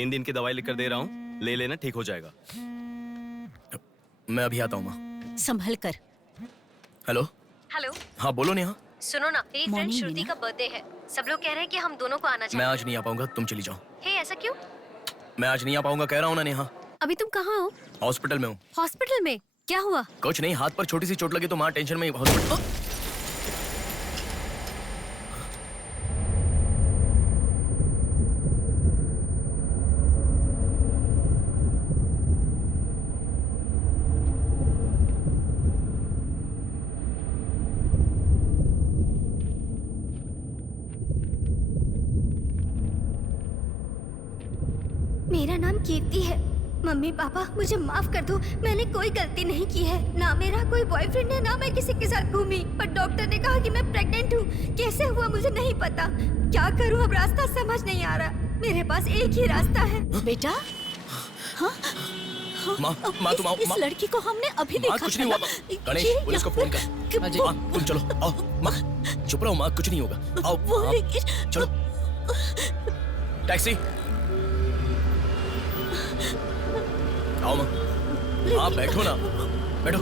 3 दिन की दवाई लिख कर दे रहा हूँ, ले लेना, ठीक हो जाएगा। मैं अभी आता हूँ माँ। संभल कर। हेलो। हेलो। हाँ बोलो नेहा। सुनो ना, मेरी फ्रेंड Morning, श्रुति मीना। का बर्थडे है। सब लोग कह रहे हैं कि हम दोनों को आना मैं चाहिए। आज नहीं आ पाऊंगा, तुम चली जाओ। हे, ऐसा क्यों? मैं आज नहीं आ पाऊंगा कह रहा हूँ ना नेहा। अभी तुम कहाँ हो? हॉस्पिटल में हूँ। हॉस्पिटल में? क्या हुआ? कुछ नहीं, हाथ पर छोटी सी चोट लगी तो माँ टेंशन में हॉस्पिटल। मेरा नाम कीर्ति है। मम्मी पापा मुझे माफ कर दो, मैंने कोई गलती नहीं की है। ना मेरा कोई बॉयफ्रेंड है, ना मैं किसी के साथ घूमी। पर डॉक्टर ने कहा कि मैं प्रेग्नेंट हूँ। कैसे हुआ मुझे नहीं पता। क्या करूँ अब, रास्ता समझ नहीं आ रहा। मेरे पास एक ही रास्ता है। बेटा, हाँ? माँ तुम आओ। इस लड़की को हमने अभी देखा कुछ था नहीं ना। हुआ। गणेश, पुलिस को फोन कर। माँ तुम चलो, आओ। माँ चुप रहो माँ, कुछ नहीं होगा। आओ चलो। टैक्सी। आओ माँ। हाँ बैठो ना, बैठो।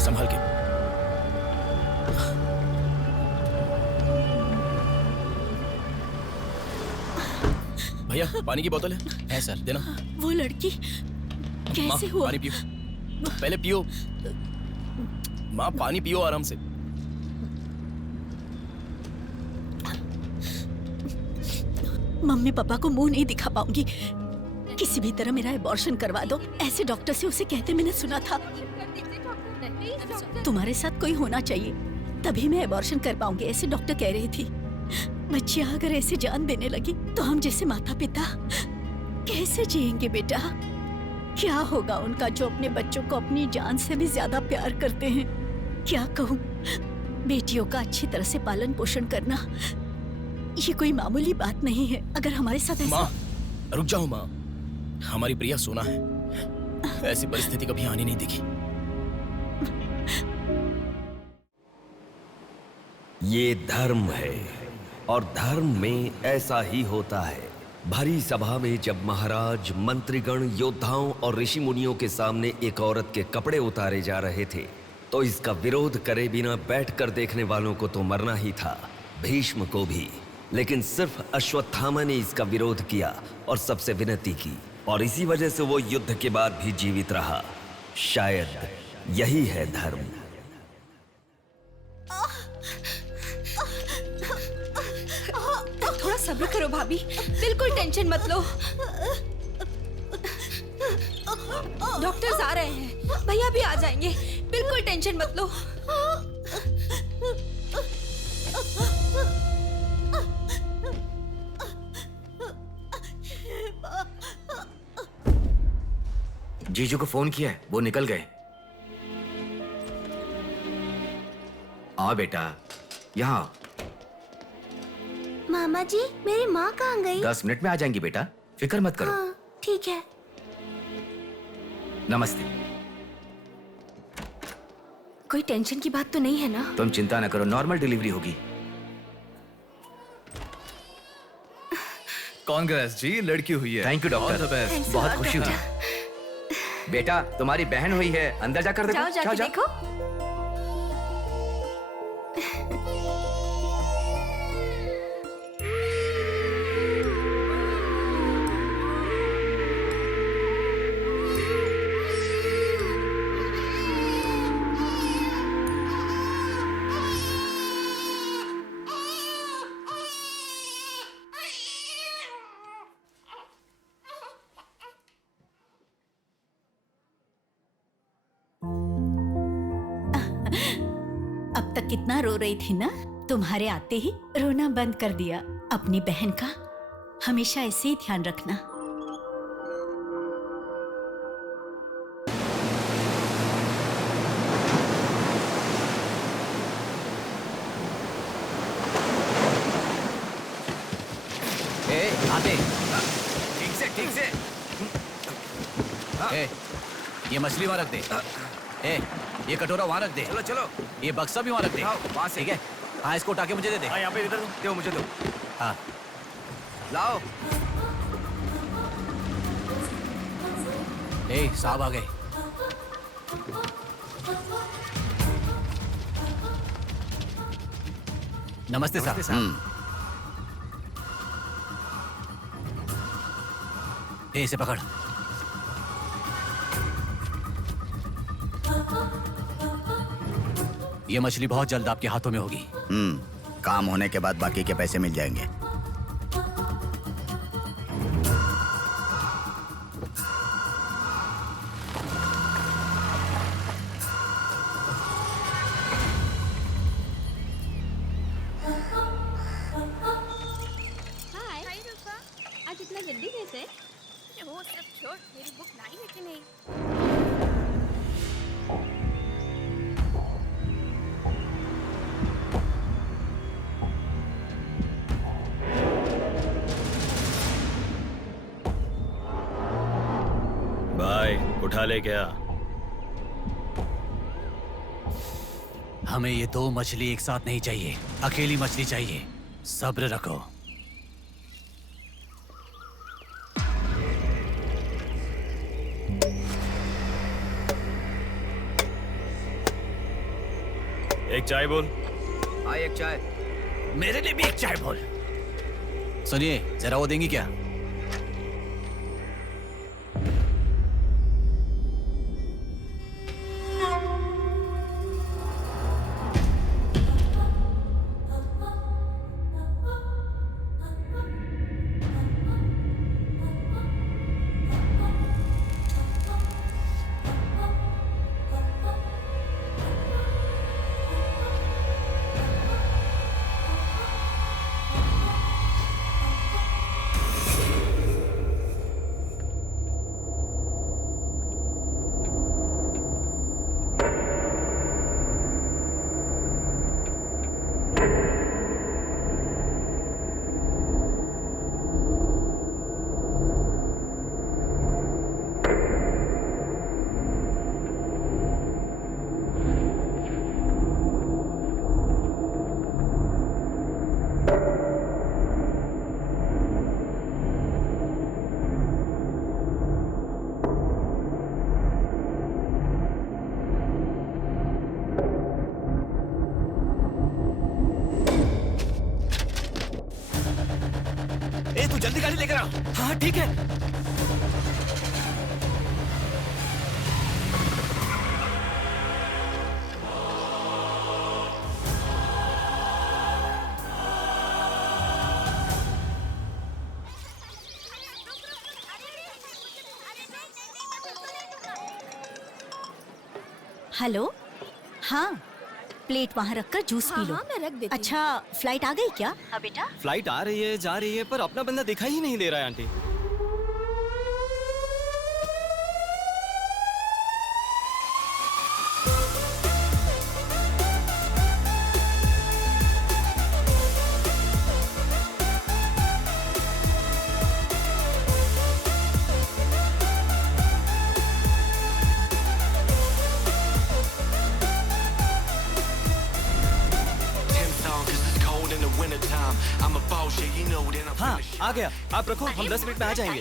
संभाल के। भैया पानी की बोतल है सर, देना। वो लड़की माँ कैसे हुआ? पानी पियो, पहले पियो। माँ पानी पियो आराम से। मम्मी पापा को मुंह नहीं दिखा पाऊंगी। किसी भी तरह मेरा एबॉर्शन करवा दो, ऐसे डॉक्टर से उसे कहते मैंने सुना था। तुम्हारे साथ कोई होना चाहिए, तभी मैं एबॉर्शन कर पाऊंगी, ऐसे डॉक्टर कह रही थी। बच्चियां अगर ऐसे जान देने लगी तो हम जैसे माता पिता कैसे जिएंगे बेटा? क्या होगा उनका जो अपने बच्चों को अपनी जान से भी ज्यादा प्यार करते हैं? क्या कहूँ, बेटियों का अच्छी तरह से पालन पोषण करना ये कोई मामूली बात नहीं है। अगर हमारे साथ ऐसा... माँ रुक जाओ माँ, हमारी प्रिया सोना है, ऐसी परिस्थिति कभी आनी नहीं देखी। ये धर्म है और धर्म में ऐसा ही होता है। भरी सभा में जब महाराज, मंत्रीगण, योद्धाओं और ऋषि मुनियों के सामने एक औरत के कपड़े उतारे जा रहे थे तो इसका विरोध करे बिना बैठकर देखने वालों को तो मरना ही था, भीष्म को भी। लेकिन सिर्फ अश्वत्थामा ने इसका विरोध किया और सबसे विनती की, और इसी वजह से वो युद्ध के बाद भी जीवित रहा। शायद यही है धर्म। थोड़ा सब्र करो भाभी, बिल्कुल टेंशन मत लो। डॉक्टर्स आ रहे हैं, भैया भी आ जाएंगे, बिल्कुल टेंशन मत लो। जीजू को फोन किया है, वो निकल गए। आओ बेटा, यहाँ आओ। मामा जी, मेरी माँ कहाँ गई? 10 मिनट में आ जाएंगी बेटा, फिक्र मत करो। हाँ, ठीक है। नमस्ते। कोई टेंशन की बात तो नहीं है ना? तुम चिंता न करो, नॉर्मल डिलीवरी होगी। कांग्रेस जी, लड़की हुई है। थैंक यू डॉक्टर, बहुत खुशी हुई। बेटा तुम्हारी बहन हुई है, अंदर जाकर देखो। जाओ जाके देखो। अब तक कितना रो रही थी ना, तुम्हारे आते ही रोना बंद कर दिया। अपनी बहन का हमेशा ऐसे ही ध्यान रखना। आते ठीक से। ए, ये मछली वहां रख दे। ए, ये कटोरा वहां रख दे। चलो। ये बक्सा भी वहां रख दे। वहां से। ठीक है। हाँ, इसको उठा के मुझे दे दे। यहाँ पे इधर दो मुझे दो। हाँ, लाओ। ए साहब आ गए। नमस्ते साहब। ए इसे पकड़। ये मछली बहुत जल्द आपके हाथों में होगी। काम होने के बाद बाकी के पैसे मिल जाएंगे। आज इतना जल्दी कैसे? वो सब छोड़, मेरी बुक लाई है कि नहीं? भाई उठा ले क्या? हमें ये दो मछली एक साथ नहीं चाहिए, अकेली मछली चाहिए। सब्र रखो। एक चाय बोल। हाँ एक चाय। मेरे लिए भी एक चाय बोल। सुनिए जरा वो देंगी क्या? ए तू जल्दी गाड़ी लेकर आ। हाँ ठीक है। हेलो, हाँ प्लेट वहाँ रखकर जूस पी लो। हाँ, मैं रख देती हूँ। अच्छा फ्लाइट आ गई क्या? हाँ बेटा। फ्लाइट आ रही है, जा रही है, पर अपना बंदा दिखाई ही नहीं दे रहा है आंटी। हाँ आ गया, आप रखो, हम 10 मिनट में आ जाएंगे।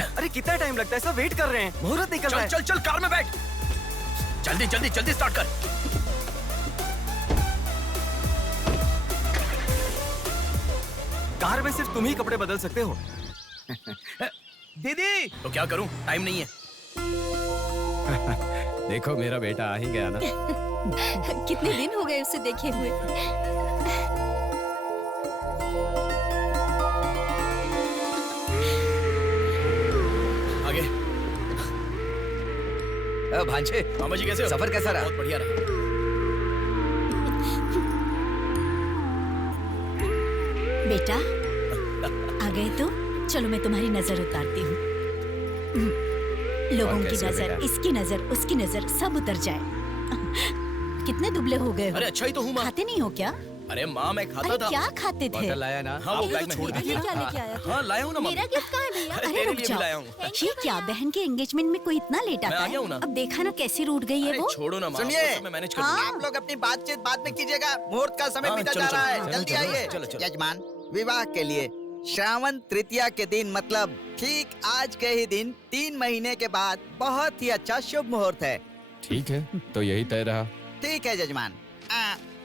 अरे कितना टाइम लगता है, सब वेट कर रहे हैं, मुहूर्त निकल रहा है। चल चल कार में बैठ। जल्दी जल्दी जल्दी स्टार्ट कर। कार में सिर्फ तुम ही कपड़े बदल सकते हो। दीदी तो क्या करूं, टाइम नहीं है। देखो मेरा बेटा आ ही गया ना। कितने दिन हो गए उसे देखे हुए। आगे। भांजे मामा जी कैसे हो? सफर कैसा रहा? बहुत बढ़िया रहा। बेटा आ गए तो चलो मैं तुम्हारी नजर उतारती हूँ। लोगों की नजर, इसकी नजर, उसकी नजर, सब उतर जाए। कितने दुबले हो गए हो? अरे अच्छा ही तो हूँ माँ। खाते नहीं हो क्या? अरे माँ मैं खाता अरे था। क्या खाते थे? बॉटल लाया ना? हाँ वो ये बैग तो में छोड़ दीजिए, क्या लेके आया था? हाँ लाया हूँ ना माँ। मेरा गिफ्ट कहाँ है भैया? अरे अरे तेरे रुक लिए भी जाओ। लाया हूँ। ये क्या बहन के एंगेजमेंट में कोई इतना लेट मैं आता आ है? गया हूँ ना। अब देखा ना कैसे रूठ गई है अरे वो। छोड़ो ना माँ, सुनिए। वो सब मैं मैनेज कर हाँ। दूंगा। आप लोग अपनी बातचीत बाद में कीजिएगा, मुहूर्त का समय हाँ, बीता चलो, जा रहा चलो, है। चलो, जल्दी चलो, आइए। चलो, चलो। यजमान, विवाह के लिए श्रावण तृतीया के दिन मतलब ठीक आज के ही दिन 3 महीने के बाद बहुत ही अच्छा शुभ मुहूर्त है। ठीक है, तो यही तय रहा। ठीक है जजमान।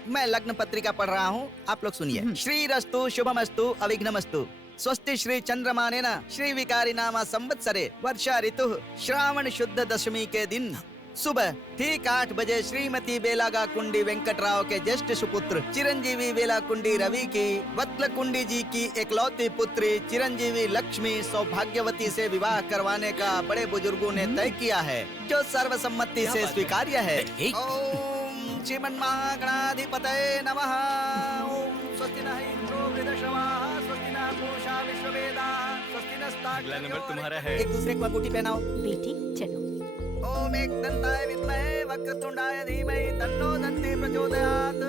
मैं लग्न पत्रिका पढ़ रहा हूँ, आप लोग सुनिए। श्रीरस्तु शुभमस्तु अविघ्नमस्तु स्वस्ति श्री चंद्रमानेन श्री विकारी नामा संवत्सरे वर्षा ऋतु श्रावण शुद्ध दशमी के दिन सुबह ठीक 8 बजे श्रीमती बेलागा कुंडी वेंकटराव के ज्येष्ठ सुपुत्र चिरंजीवी बेला कुंडी रवि की वत्ल कुंडी जी की एकलौती पुत्री चिरंजीवी लक्ष्मी सौभाग्यवती से विवाह करवाने का बड़े बुजुर्गों ने तय किया है, जो सर्वसम्मति से स्वीकार्य है। ओम श्रीमन्महागणाधिपतये नमः। ओम स्वस्ति न इंद्रो वृद्धश्रवाः स्वस्ति न पूषा विश्ववेदाः स्वस्ति नस्ताक्षर्यो। अगला नंबर तुम्हारा है। एक दूसरे को अंगूठी पहनाओ। बेटी चलो। ओम एकदंताय विद्महे वक्रतुंडाय धीमहि तन्नो दन्ति प्रचोदयात्।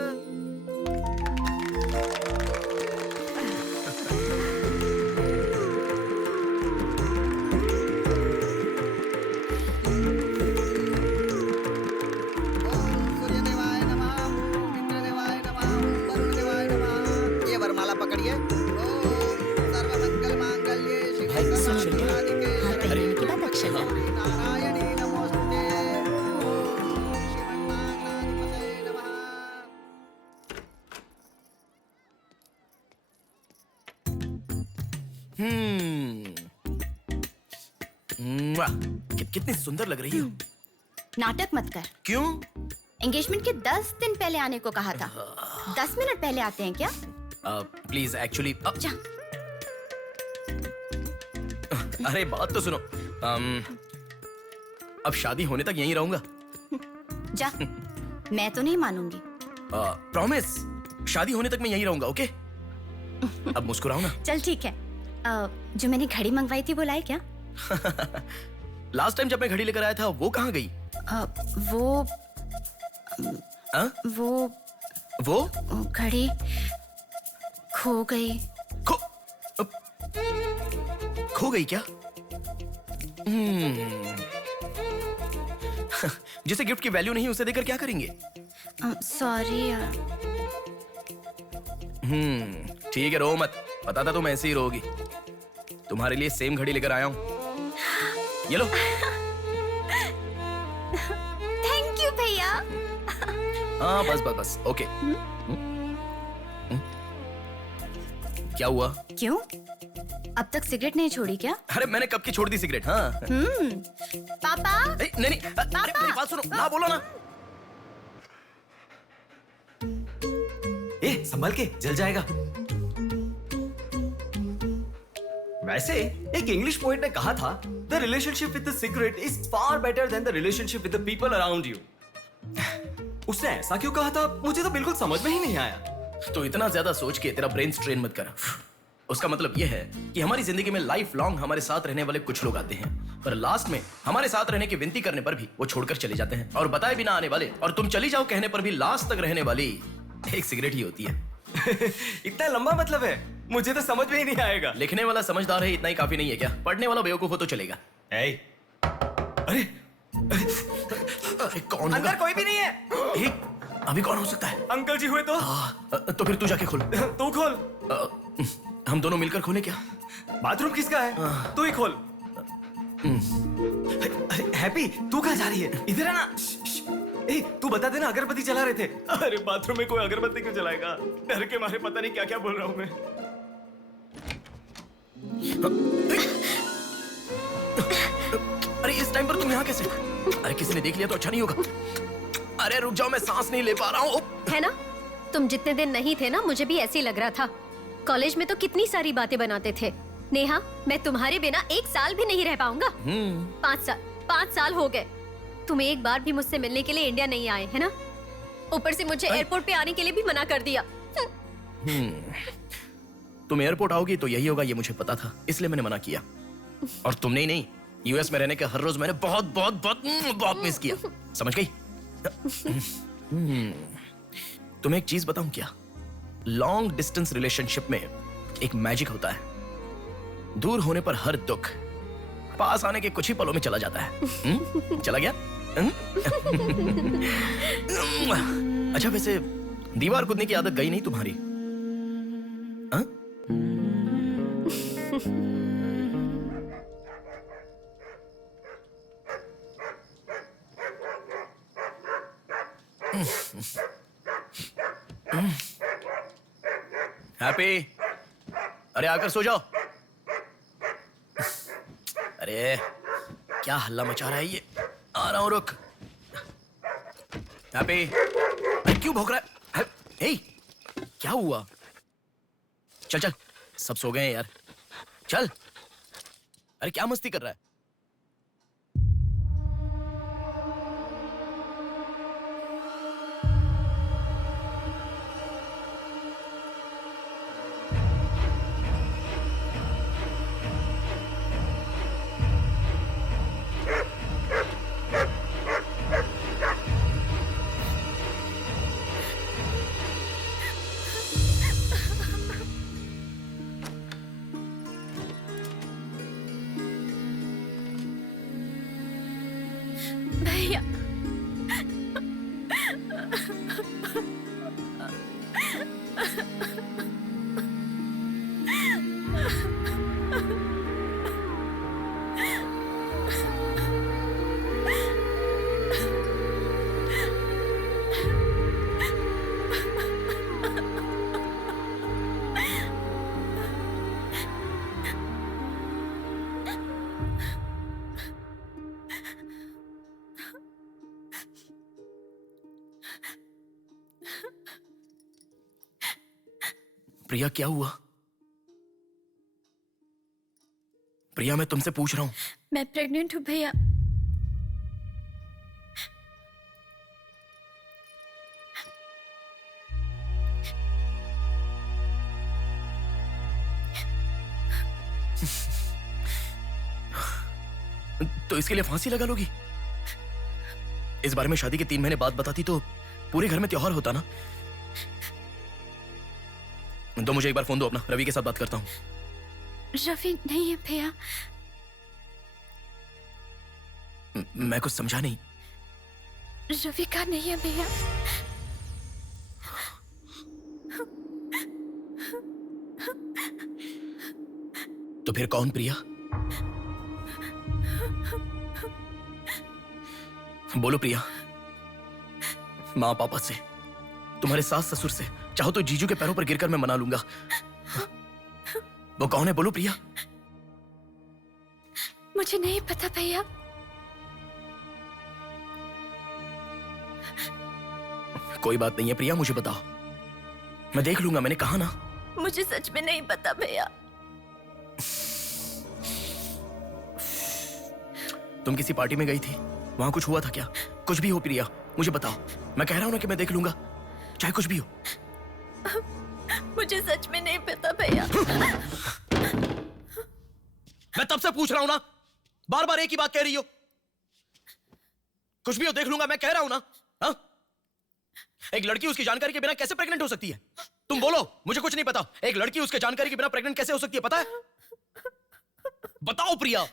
ओम सूर्यदेवाय नमः, ओम इंद्रदेवाय नमः, ओम वरुणदेवाय नमः। ये वरमाला पकड़िए। ओम सर्वमंगल मांगल्ये शिवे सर्वार्थ हाथ पहनने के बाद अक्षर डालो। नारायणी नमोस्तुते। ओम श्रीमन्महागणाधिपतये नमः। कितनी सुंदर लग रही हो। नाटक मत कर। क्यों? एंगेजमेंट के 10 दिन पहले आने को कहा था। 10 मिनट पहले आते हैं क्या? प्लीज एक्चुअली जा। अरे बात तो सुनो। अब शादी होने तक यहीं रहूंगा। जा। मैं तो नहीं मानूंगी। प्रॉमिस, शादी होने तक मैं यहीं रहूंगा। ओके? अब मुस्कुराओ ना। चल ठीक है। जो मैंने घड़ी मंगवाई थी वो लाई क्या? लास्ट टाइम जब मैं घड़ी लेकर आया था वो कहाँ गई? वो घड़ी खो गई। खो गई क्या? जिसे गिफ्ट की वैल्यू नहीं उसे देकर क्या करेंगे? सॉरी यार। ठीक है, रो मत। पता था तुम ऐसे ही रोगी। तुम्हारे लिए सेम घड़ी लेकर आया हूँ। ये लो। थैंक यू भैया। हाँ बस ओके। क्या हुआ? क्यों? अब तक सिगरेट नहीं छोड़ी क्या? अरे मैंने कब की छोड़ दी सिगरेट। हाँ। पापा। नहीं अरे मेरी बात सुनो ना, बोलो ना। संभल के, जल जाएगा। वैसे एक इंग्लिश पोएट ने कहा था, the relationship with the cigarette is far better than the relationship with the people around you. उसने ऐसा क्यों कहा था, मुझे तो बिल्कुल समझ में ही नहीं आया। तो इतना ज्यादा सोच के तेरा ब्रेन स्ट्रेन मत कर। उसका मतलब यह है कि हमारी जिंदगी में लाइफ लॉन्ग हमारे साथ रहने वाले कुछ लोग आते हैं, पर लास्ट में हमारे साथ रहने की विनती करने पर भी वो छोड़कर चले जाते हैं, और बताए बिना आने वाले और तुम चली जाओ कहने पर भी लास्ट तक रहने वाली एक सिगरेट ही होती है। इतना लंबा मतलब है, मुझे तो समझ में ही नहीं आएगा। लिखने वाला समझदार है इतना ही काफी नहीं है क्या? पढ़ने वाला बेवकूफ हो तो चलेगा। अरे कौन होगा? अंदर कोई भी नहीं है। अभी कौन हो सकता है? अंकल जी हुए तो? तो फिर तू जाके खोल। तू खोल। हम दोनों मिलकर खोले क्या? बाथरूम किसका है? तू ही खोल। अरे हैप्पी, तू कहाँ जा रही है? इधर है ना। तू बता देना, अगरबत्ती जला रहे थे। अरे बाथरूम में कोई अगरबत्ती क्यों जलाएगा? डर के मारे पता नहीं क्या क्या बोल रहा हूँ मैं। अरे इस टाइम पर तुम यहाँ कैसे? अरे किसी ने देख लिया तो अच्छा नहीं होगा। अरे रुक जाओ, मैं सांस नहीं ले पा रहा हूँ। है ना, तुम जितने दिन नहीं थे ना, मुझे भी ऐसे ही लग रहा था। कॉलेज में तो कितनी सारी बातें बनाते थे। नेहा, मैं तुम्हारे बिना 1 साल भी नहीं रह पाऊंगा। 5 साल हो गए। तुम एक बार भी मुझसे मिलने के लिए इंडिया नहीं आए, है ना? ऊपर से मुझे एयरपोर्ट पे आने के लिए भी मना कर दिया। तुम एयरपोर्ट आओगी तो यही होगा, ये मुझे पता था, इसलिए मैंने मना किया। और तुमने ही नहीं, यूएस में रहने के हर रोज मैंने बहुत बहुत बहुत बहुत मिस किया। समझ गई? तुम्हें एक चीज बताऊं क्या? लॉन्ग डिस्टेंस रिलेशनशिप में एक मैजिक होता है। दूर होने पर हर दुख पास आने के कुछ ही पलों में चला जाता है। चला गया? अच्छा वैसे दीवार कूदने की आदत गई नहीं तुम्हारी? हैप्पी, अरे आकर सो जाओ। अरे क्या हल्ला मचा रहा है ये? आ रहा हूं, रुक। हैप्पी, अरे क्यों भौंक रहा है? हे, क्या हुआ? चल चल, सब सो गए हैं यार, चल। अरे क्या मस्ती कर रहा है? भैया, प्रिया क्या हुआ? प्रिया मैं तुमसे पूछ रहा हूं। मैं प्रेग्नेंट हूँ भैया। तो इसके लिए फांसी लगा लोगी? इस बारे में शादी के 3 महीने बाद बताती तो पूरे घर में त्योहार होता ना। तो मुझे एक बार फोन दो अपना, रवि के साथ बात करता हूं। रवि नहीं है भैया। मैं कुछ समझा नहीं। रवि का नहीं है भैया। तो फिर कौन? प्रिया बोलो प्रिया। माँ पापा से, तुम्हारे सास ससुर से, चाहो तो जीजू के पैरों पर गिरकर मैं मना लूंगा। वो कौन है? बोलो प्रिया। मुझे नहीं पता भैया। कोई बात नहीं है प्रिया, मुझे बताओ, मैं देख लूंगा, मैंने कहा ना। मुझे सच में नहीं पता भैया। तुम किसी पार्टी में गई थी, वहां कुछ हुआ था क्या? कुछ भी हो प्रिया, मुझे बताओ। मैं कह रहा हूं ना कि मैं देख लूंगा, चाहे कुछ भी हो। मुझे सच में नहीं पता भैया। मैं तब से पूछ रहा हूं ना, बार बार एक ही बात कह रही हो। कुछ भी हो, देख लूंगा, मैं कह रहा हूं ना। हा? एक लड़की उसकी जानकारी के बिना कैसे प्रेग्नेंट हो सकती है? तुम बोलो, मुझे कुछ नहीं पता। एक लड़की उसके जानकारी के बिना प्रेग्नेंट कैसे हो सकती है, पता है? बताओ प्रिया।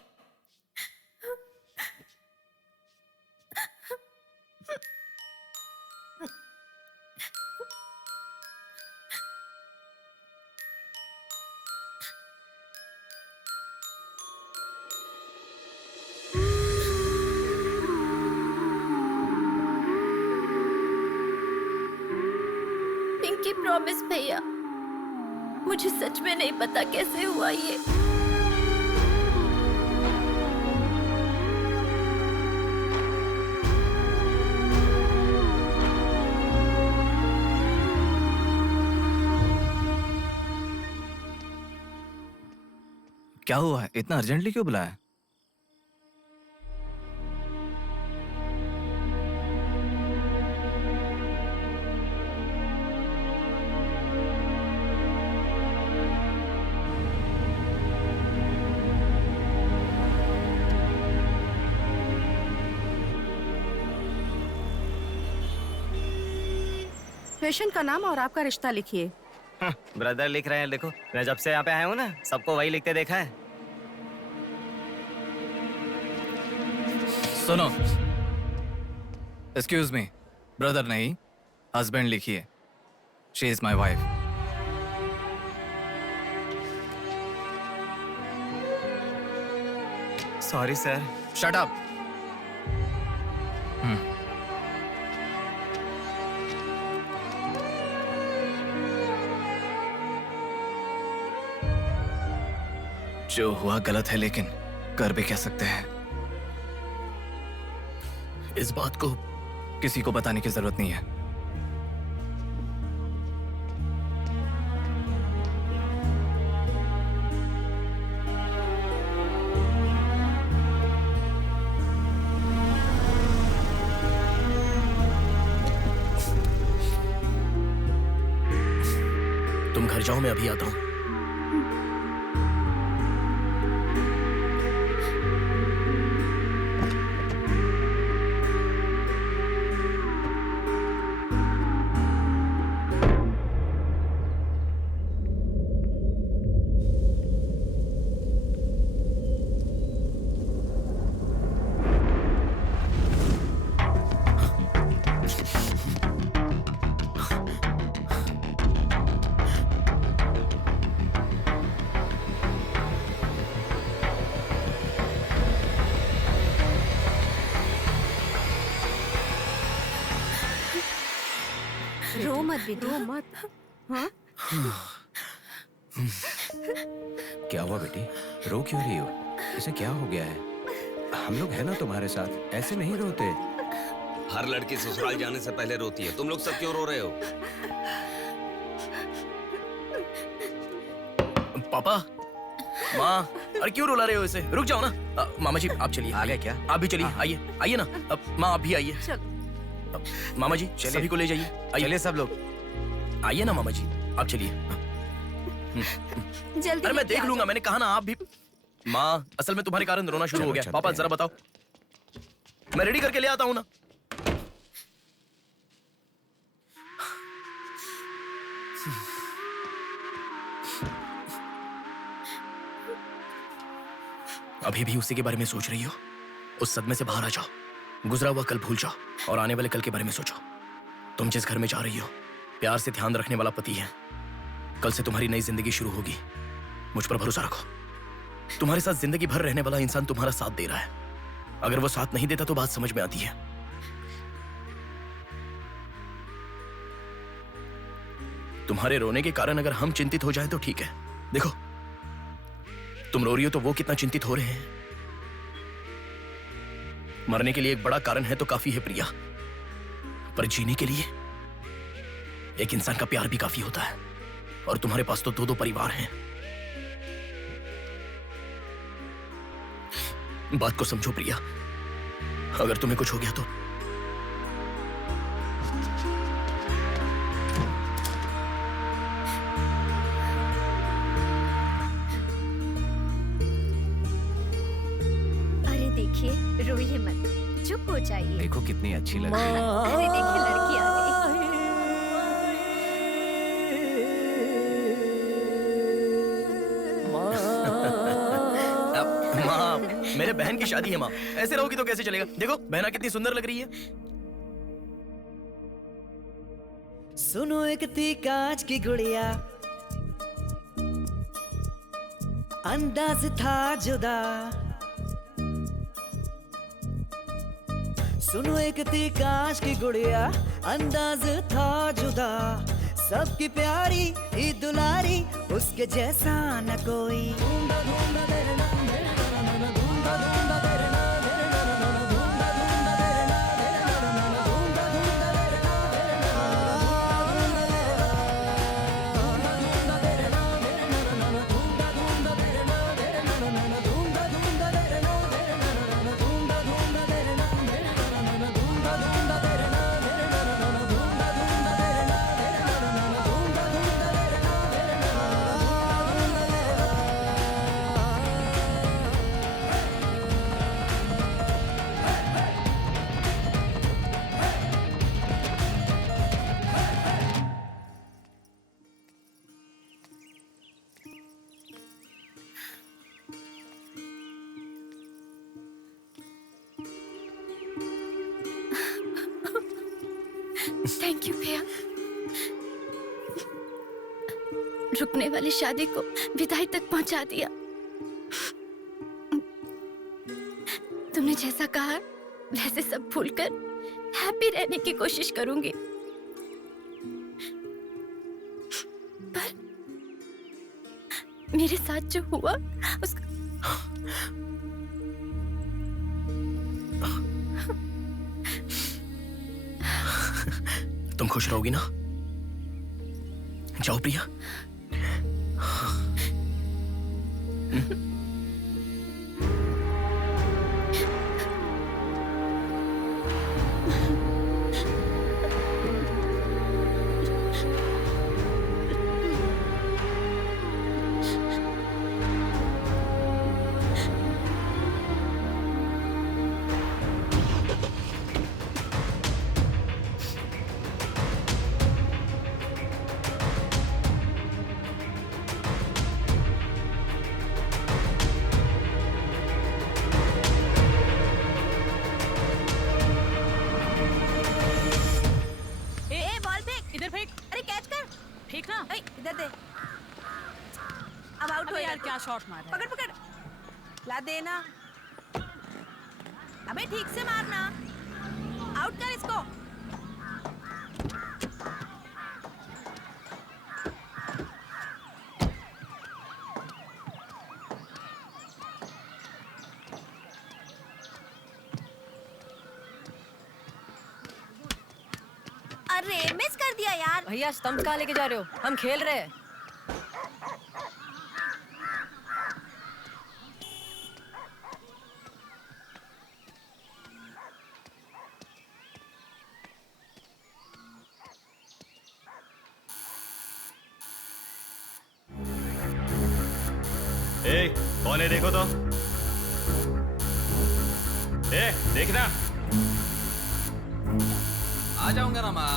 पिंकी प्रॉमिस भैया, मुझे सच में नहीं पता कैसे हुआ ये। क्या हुआ है? इतना अर्जेंटली क्यों बुलाया? पेशेंट का नाम और आपका रिश्ता लिखिए। ब्रदर लिख रहे हैं, देखो। मैं जब से यहाँ पे आया हूँ ना, सबको वही लिखते देखा है। सुनो, एक्सक्यूज मी, ब्रदर नहीं, हस्बैंड लिखिए। She is my wife. Sorry sir. Shut up. जो हुआ गलत है, लेकिन कर भी क्या सकते हैं। इस बात को किसी को बताने की जरूरत नहीं है। तुम घर जाओ, मैं अभी आता हूं। रो मत बेटा, रो मत। हाँ? क्या हुआ बेटी? रो क्यों रही हो? इसे क्या हो गया है? हम लोग हैं ना तुम्हारे साथ, ऐसे नहीं रोते। हर लड़की ससुराल जाने से पहले रोती है, तुम लोग सब क्यों रो रहे हो? पापा, माँ, अरे क्यों रुला रहे हो इसे? रुक जाओ ना। मामा जी आप चलिए। आ गए क्या? आप भी चलिए, आइए आइए ना। माँ आप भी आइए। मामा जी सभी को ले जाइए। चलिए सब लोग। आइए ना मामा जी, आप चलिए। जल्दी अरे मैं लेके देख आ लूंगा, जाओ। मैंने कहा ना आप भी। माँ, असल में तुम्हारे कारण रोना शुरू हो गया। पापा जरा बताओ, मैं रेडी करके ले आता हूँ ना। अभी भी उसी के बारे में सोच रही हो? उस सदमे से बाहर आ जाओ, गुजरा हुआ कल भूल जाओ और आने वाले कल के बारे में सोचो। तुम जिस घर में जा रही हो, प्यार से ध्यान रखने वाला पति है। कल से तुम्हारी नई जिंदगी शुरू होगी। मुझ पर भरोसा रखो। तुम्हारे साथ जिंदगी भर रहने वाला इंसान तुम्हारा साथ दे रहा है। अगर वो साथ नहीं देता तो बात समझ में आती है। तुम्हारे रोने के कारण अगर हम चिंतित हो जाएं तो ठीक है। देखो, तुम रो रही हो तो वो कितना चिंतित हो रहे हैं। मरने के लिए एक बड़ा कारण है तो काफी है प्रिया, पर जीने के लिए एक इंसान का प्यार भी काफी होता है। और तुम्हारे पास तो दो परिवार हैं। बात को समझो प्रिया, अगर तुम्हें कुछ हो गया तो अरे देखिए, रोइए मत, चुप हो जाइए। देखो कितनी अच्छी लग रही है। अरे देखिए, लड़की आ गई। माँ, मेरे बहन की शादी है माँ, ऐसे रहोगी तो कैसे चलेगा? देखो बहना कितनी सुंदर लग रही है। सुनो एक थी कांच की गुड़िया, अंदाज था जुदा। सुनो एक थी कांच की गुड़िया, अंदाज था जुदा। सबकी प्यारी ही दुलारी, उसके जैसा न कोई। थैंक यू भैया, रुकने वाली शादी को विदाई तक पहुंचा दिया। तुमने जैसा कहा वैसे सब भूलकर हैप्पी रहने की कोशिश करूंगी। पर मेरे साथ जो हुआ उसका तुम खुश रहोगी ना? जाओ प्रिया। इधर दे। अब आउट हो यार, क्या शॉट मारा। पकड़ पकड़, ला देना। अबे ठीक से मारना, आउट कर इसको। अरे मिस कर दिया यार। भैया स्टंप कहाँ लेके जा रहे हो? हम खेल रहे हैं। ए, कौन है देखो तो। ए, देखना। आ जाऊंगा ना माँ।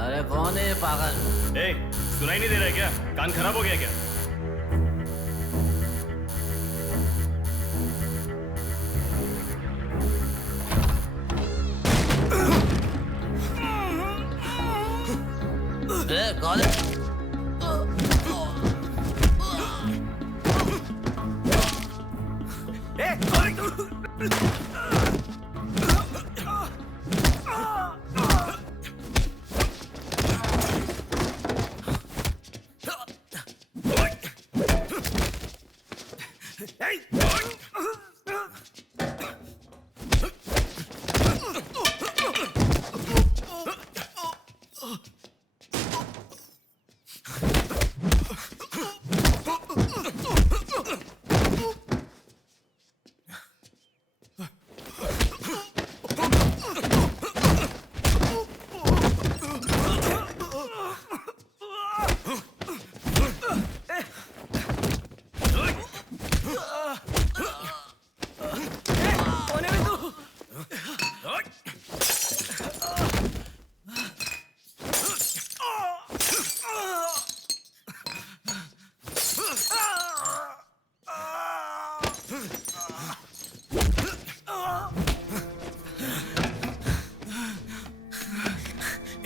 अरे कौन है ये पागल? ए, सुनाई नहीं दे रहा है क्या? कान खराब हो गया क्या? कौन है?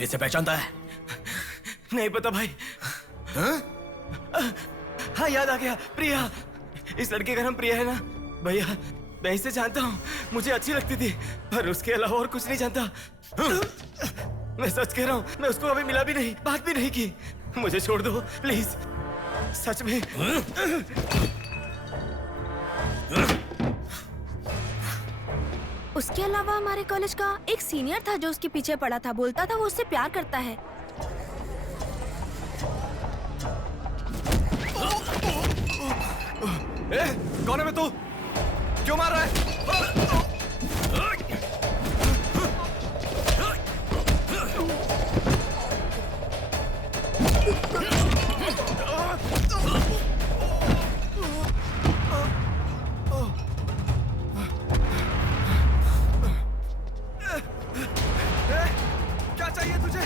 इसे पहचानता है? नहीं पता भाई। हाँ याद आ गया, प्रिया। इस लड़के का नाम प्रिया है ना भैया? मैं इसे जानता हूँ, मुझे अच्छी लगती थी, पर उसके अलावा और कुछ नहीं जानता। मैं सच कह रहा हूँ, मैं उसको अभी मिला भी नहीं, बात भी नहीं की। मुझे छोड़ दो प्लीज, सच में। उसके अलावा हमारे कॉलेज का एक सीनियर था जो उसके पीछे पड़ा था, बोलता था वो उससे प्यार करता है। कौन है तू? क्यों मार रहा है? क्या चाहिए तुझे?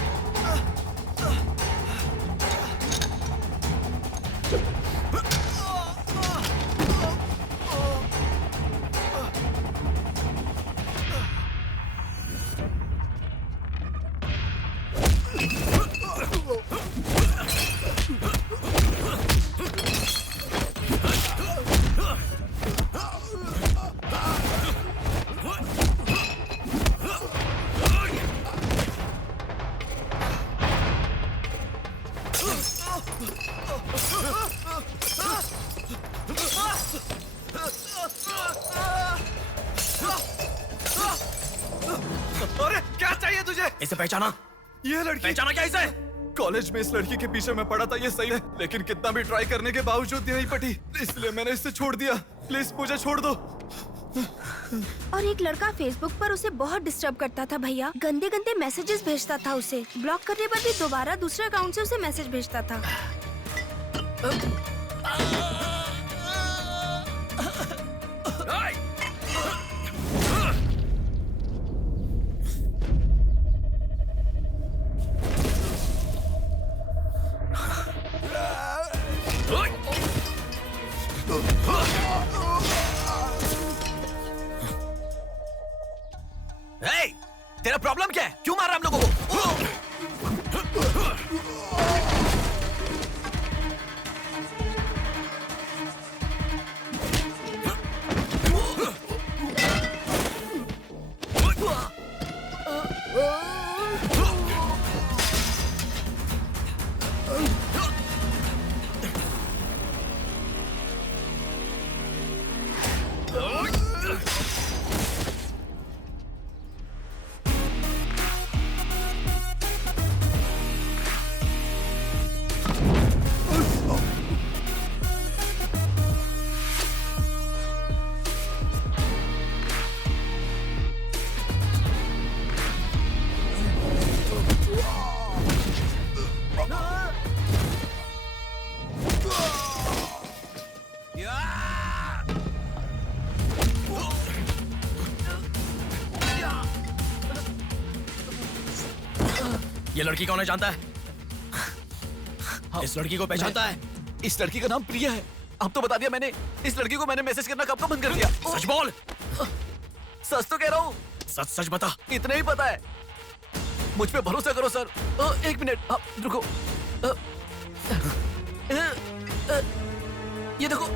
अरे क्या चाहिए तुझे? इसे पहचाना? ये लड़की पहचाना क्या इसे? कॉलेज में इस लड़की के पीछे मैं पड़ा था, ये सही है, लेकिन कितना भी ट्राई करने के बावजूद ये नहीं पटी, इसलिए मैंने इसे छोड़ दिया। प्लीज मुझे छोड़ दो। और एक लड़का फेसबुक पर उसे बहुत डिस्टर्ब करता था भैया, गंदे गंदे मैसेजेस भेजता था उसे। ब्लॉक करने पर भी दोबारा दूसरे अकाउंट से उसे मैसेज भेजता था। Hey! तेरा प्रॉब्लम क्या है? क्यों मार रहा हम लोगों को? ये लड़की कौन है जानता है? इस लड़की को पहचानता है? इस लड़की का नाम प्रिया है। अब तो बता दिया मैंने। इस लड़की को मैंने मैसेज करना कब का बंद कर दिया। सच बोल। सच तो कह रहा हूँ। सच सच बता। इतना ही पता है। मुझ पे भरोसा करो सर। एक मिनट रुको। ये देखो,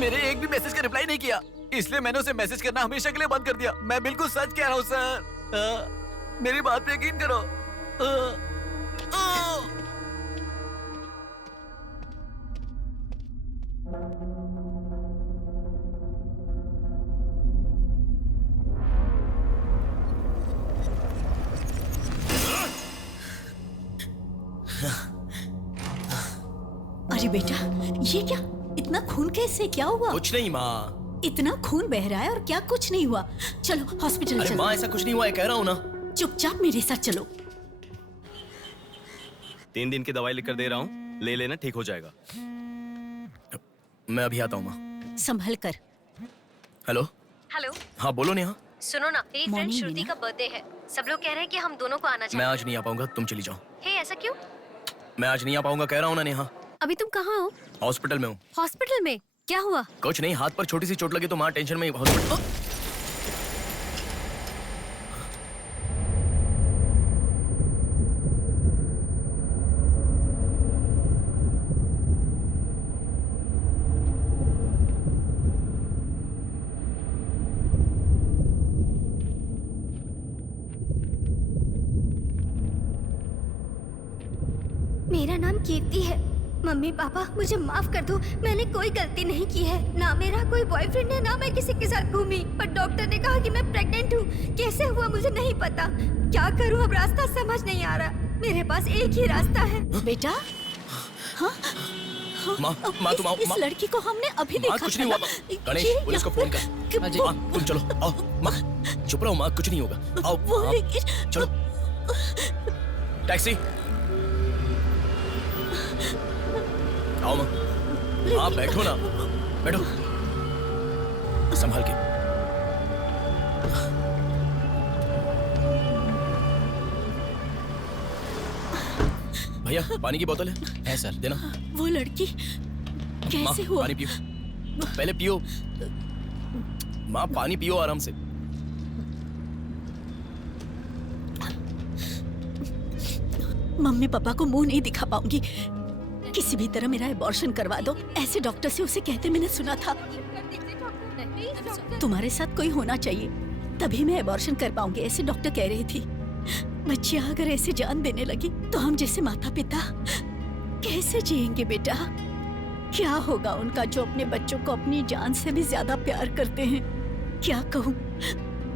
मेरे एक भी मैसेज का रिप्लाई नहीं किया, इसलिए मैंने उसे मैसेज करना हमेशा के लिए बंद कर दिया। मैं बिल्कुल सच कह रहा हूँ सर। मेरी बात पे यकीन करो। अरे बेटा, ये क्या? इतना खून कैसे? क्या हुआ? कुछ नहीं माँ। इतना खून बह रहा है और क्या कुछ नहीं हुआ? चलो हॉस्पिटल अरे चलो। माँ ऐसा कुछ नहीं हुआ है, कह रहा हूँ ना। चुपचाप मेरे साथ चलो। 3 दिन की दवाई लिखकर दे रहा हूँ, ले लेना, ठीक हो जाएगा। मैं अभी आता हूँ माँ। संभल कर। हेलो। हेलो। हाँ बोलो नेहा। सुनो ना, मेरी फ्रेंड श्रुति का बर्थडे है। सब लोग कह रहे हैं कि हम दोनों को आना चाहिए। मैं आज नहीं आ पाऊंगा, तुम चली जाओ। हे, ऐसा क्यों? मैं आज नहीं आ पाऊंगा, कह रहा हूँ ना नेहा। अभी तुम कहाँ हो? हॉस्पिटल में हूँ। हॉस्पिटल में? क्या हुआ? कुछ नहीं, हाथ पर छोटी सी चोट लगी तो माँ टेंशन में हॉस्पिटल। मेरा नाम कीर्ति है। मम्मी पापा मुझे माफ कर दो, मैंने कोई गलती नहीं की है। ना मेरा कोई बॉयफ्रेंड है, ना मैं किसी के साथ घूमी, पर डॉक्टर ने कहा कि मैं प्रेग्नेंट हूँ। कैसे हुआ मुझे नहीं पता। क्या करूँ अब, रास्ता समझ नहीं आ रहा। मेरे पास एक ही रास्ता है। बेटा, हाँ? माँ तुम आओ। इस लड़की को हमने अभी देखा। कुछ नहीं हुआ। गणेश, पुलिस को फोन कर। माँ तुम चलो, आओ। माँ चुप रहो, माँ कुछ नहीं होगा। आओ चलो। टैक्सी। आओ माँ। हाँ बैठो ना, बैठो। संभाल के। भैया पानी की बोतल है सर, देना। वो लड़की कैसे हुआ? पानी पियो, पहले पियो। माँ पानी पियो आराम से। मम्मी पापा को मुंह नहीं दिखा पाऊंगी। किसी भी तरह मेरा एबॉर्शन करवा दो, ऐसे डॉक्टर से उसे कहते मैंने सुना था। तुम्हारे साथ कोई होना चाहिए, तभी मैं एबॉर्शन कर पाऊंगी, ऐसे डॉक्टर कह रही थी। बच्चियां अगर ऐसे जान देने लगी तो हम जैसे माता पिता कैसे जिएंगे बेटा? क्या होगा उनका जो अपने बच्चों को अपनी जान से भी ज्यादा प्यार करते हैं? क्या कहूँ,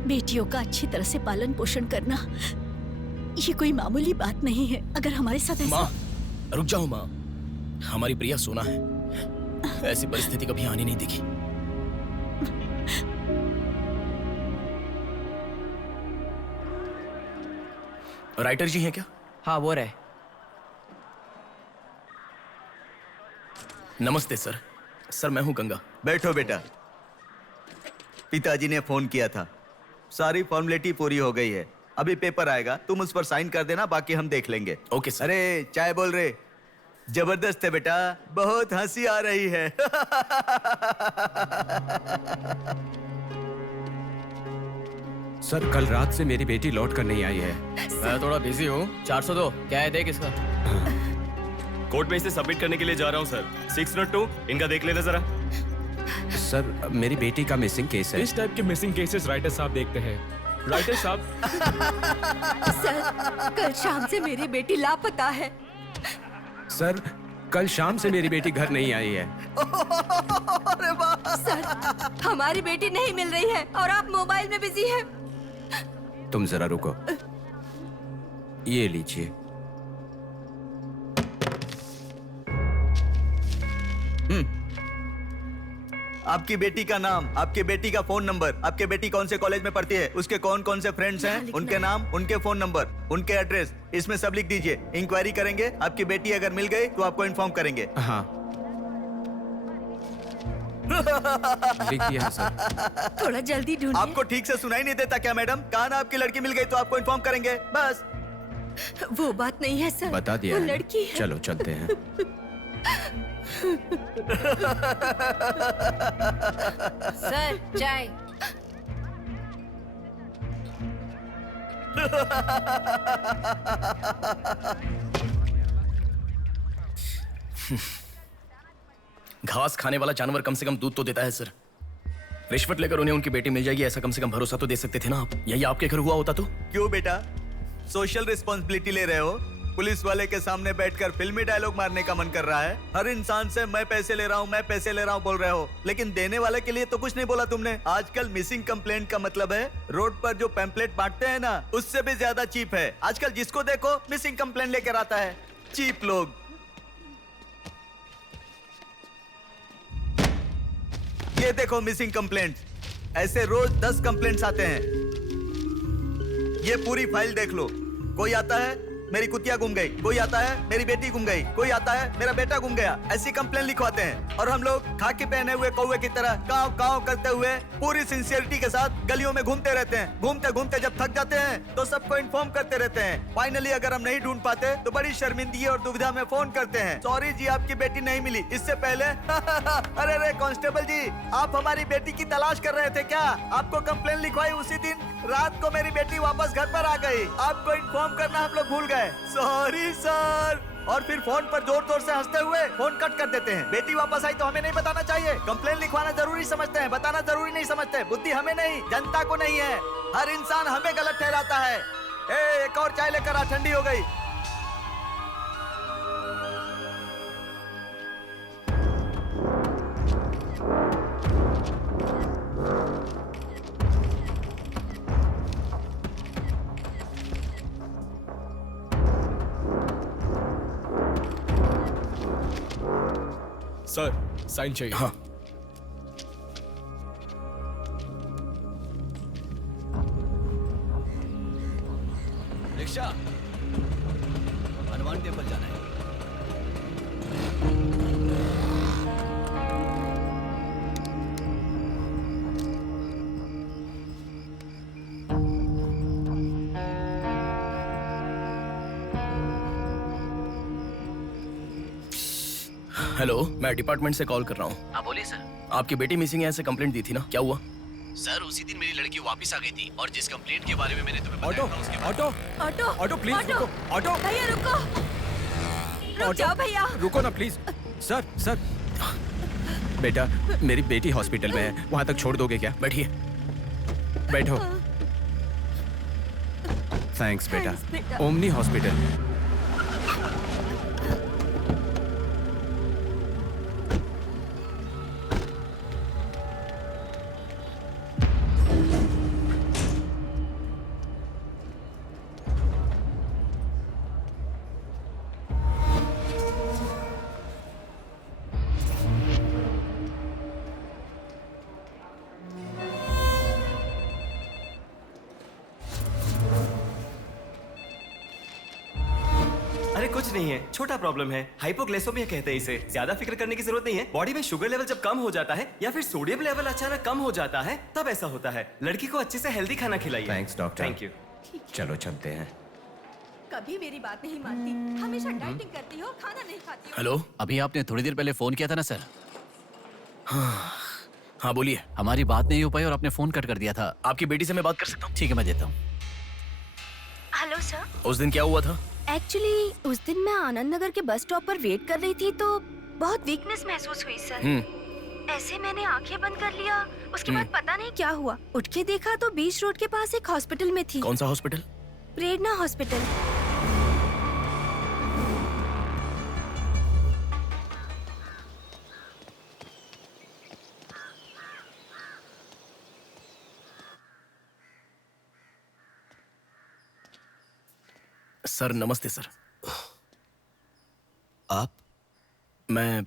बेटियों का अच्छी तरह से पालन पोषण करना ये कोई मामूली बात नहीं है। अगर हमारे साथ ऐसा... माँ, रुक जाओ माँ। हमारी प्रिया सोना है, ऐसी परिस्थिति कभी आनी नहीं दिखी। राइटर जी हैं क्या? हाँ, वो रहे। नमस्ते सर। सर मैं हूं गंगा। बैठो बेटा। पिताजी ने फोन किया था, सारी फॉर्मेलिटी पूरी हो गई है। अभी पेपर आएगा, तुम उस पर साइन कर देना, बाकी हम देख लेंगे। Okay sir. अरे चाय बोल रहे? जबरदस्त है बेटा, बहुत हंसी आ रही है। सर कल रात से मेरी बेटी लौट कर नहीं आई है। मैं थोड़ा बिजी हूँ। 402 क्या है, देख इसका। कोर्ट में इसे सबमिट करने के लिए जा रहा हूँ सर। 602 इनका देख लेना जरा। सर मेरी बेटी का मिसिंग केस है। इस टाइप के मिसिंग केसेस राइटर साहब देखते हैं। राइटर साहब। सर कल शाम से मेरी बेटी लापता है। सर कल शाम से मेरी बेटी घर नहीं आई है। सर हमारी बेटी नहीं मिल रही है और आप मोबाइल में बिजी हैं। तुम जरा रुको, ये लीजिए। आपकी बेटी का नाम, आपकी बेटी का फोन नंबर, आपकी बेटी कौन से कॉलेज में पढ़ती है, उसके कौन कौन से फ्रेंड्स हैं, उनके नाम, उनके फोन नंबर, उनके एड्रेस, इसमें सब लिख दीजिए। इंक्वायरी करेंगे, आपकी बेटी अगर मिल गई तो आपको इन्फॉर्म करेंगे। हाँ लिख दिया सर। थोड़ा जल्दी ढूंढिए। आपको ठीक से सुनाई नहीं देता क्या मैडम? कहा ना आपकी लड़की मिल गई तो आपको इन्फॉर्म करेंगे, बस। वो बात नहीं है सर, बता दिया वो है। लड़की है। चलो चलते हैं। सर चाय। घास खाने वाला जानवर कम से कम दूध तो देता है सर। रिश्वत लेकर उन्हें उनकी बेटी मिल जाएगी, ऐसा कम से कम भरोसा तो दे सकते थे ना आप। यही आपके घर हुआ होता तो? क्यों बेटा, सोशल रिस्पॉन्सिबिलिटी ले रहे हो? पुलिस वाले के सामने बैठकर फिल्मी डायलॉग मारने का मन कर रहा है? हर इंसान से मैं पैसे ले रहा हूँ, मैं पैसे ले रहा हूँ बोल रहे हो, लेकिन देने वाले के लिए तो कुछ नहीं बोला तुमने। आजकल मिसिंग कंप्लेंट का मतलब है रोड पर जो पैम्पलेट बांटते हैं ना, उससे भी ज्यादा चीप है। आजकल जिसको देखो मिसिंग कंप्लेंट लेकर आता है, चीप लोग। ये देखो मिसिंग कंप्लेंट, ऐसे रोज 10 कंप्लेंट्स आते हैं। ये पूरी फाइल देख लो। कोई आता है मेरी कुतिया गुम गई, कोई आता है मेरी बेटी गुम गई, कोई आता है मेरा बेटा गुम गया, ऐसी कंप्लेंट लिखवाते हैं। और हम लोग खाकी पहने हुए कौवे की तरह काव काव करते हुए पूरी सिंसियरिटी के साथ गलियों में घूमते रहते हैं। घूमते घूमते जब थक जाते हैं तो सबको इन्फॉर्म करते रहते हैं। फाइनली अगर हम नहीं ढूंढ पाते तो बड़ी शर्मिंदगी और दुविधा में फोन करते हैं, सॉरी जी आपकी बेटी नहीं मिली। इससे पहले अरे अरे कांस्टेबल जी, आप हमारी बेटी की तलाश कर रहे थे क्या? आपको कंप्लेंट लिखवाई उसी दिन रात को मेरी बेटी वापस घर पर आ गई, आपको इन्फॉर्म करना हम लोग भूल गए, सॉरी सर। और फिर फोन पर जोर जोर से हंसते हुए फोन कट कर देते हैं। बेटी वापस आई तो हमें नहीं बताना चाहिए। कंप्लेंट लिखवाना जरूरी समझते हैं, बताना जरूरी नहीं समझते। बुद्धि हमें नहीं, जनता को नहीं है। हर इंसान हमें गलत ठहराता है। एक और चाय लेकर आ, ठंडी हो गई। सर साइन चाहिए। हाँ रिक्शा, हनुमान टेम्पल जाना है। हेलो, मैं डिपार्टमेंट से कॉल कर रहा हूँ। हाँ बोलिए सर। आपकी बेटी मिसिंग है, ऐसे कंप्लेंट दी थी ना, क्या हुआ? सर उसी दिन मेरी लड़की वापस आ गई थी और जिस कंप्लेंट के बारे में मैंने तुम्हें auto auto auto auto please रुको। ऑटो भैया रुको, रुक जाओ भैया। रुको ना प्लीज। सर सर बेटा, मेरी बेटी हॉस्पिटल में है, वहां तक छोड़ दोगे क्या? बैठिए। बैठो। थैंक्स बेटा। बेटा। Omni hospital. नहीं है, छोटा प्रॉब्लम है, हाइपोग्लाइसेमिया कहते हैं इसे। ज्यादा फिक्र करने की जरूरत नहीं है। बॉडी में शुगर लेवल जब कम हो जाता है या फिर सोडियम लेवल अचानक कम हो जाता है तब ऐसा होता है। लड़की को अच्छे से हेल्दी खाना खिलाइए। Thanks doctor. Thank you. चलो चलते हैं। कभी मेरी बात नहीं मानती, हमेशा डाइटिंग करती हो, खाना नहीं खाती हो। हेलो, अभी आपने थोड़ी देर पहले फोन किया था ना सर? हाँ बोलिए। हमारी बात नहीं हो पाई और आपने फोन कट कर दिया था। आपकी बेटी से मैं बात कर सकता हूँ? ठीक है, मैं देता हूँ। Hello sir. उस दिन क्या हुआ था? एक्चुअली उस दिन मैं आनंद नगर के बस स्टॉप पर वेट कर रही थी तो बहुत वीकनेस महसूस हुई सर। ऐसे मैंने आंखें बंद कर लिया। उसके बाद पता नहीं क्या हुआ, उठ के देखा तो बीच रोड के पास एक हॉस्पिटल में थी। कौन सा हॉस्पिटल? प्रेरणा हॉस्पिटल। सर नमस्ते सर। आप? मैं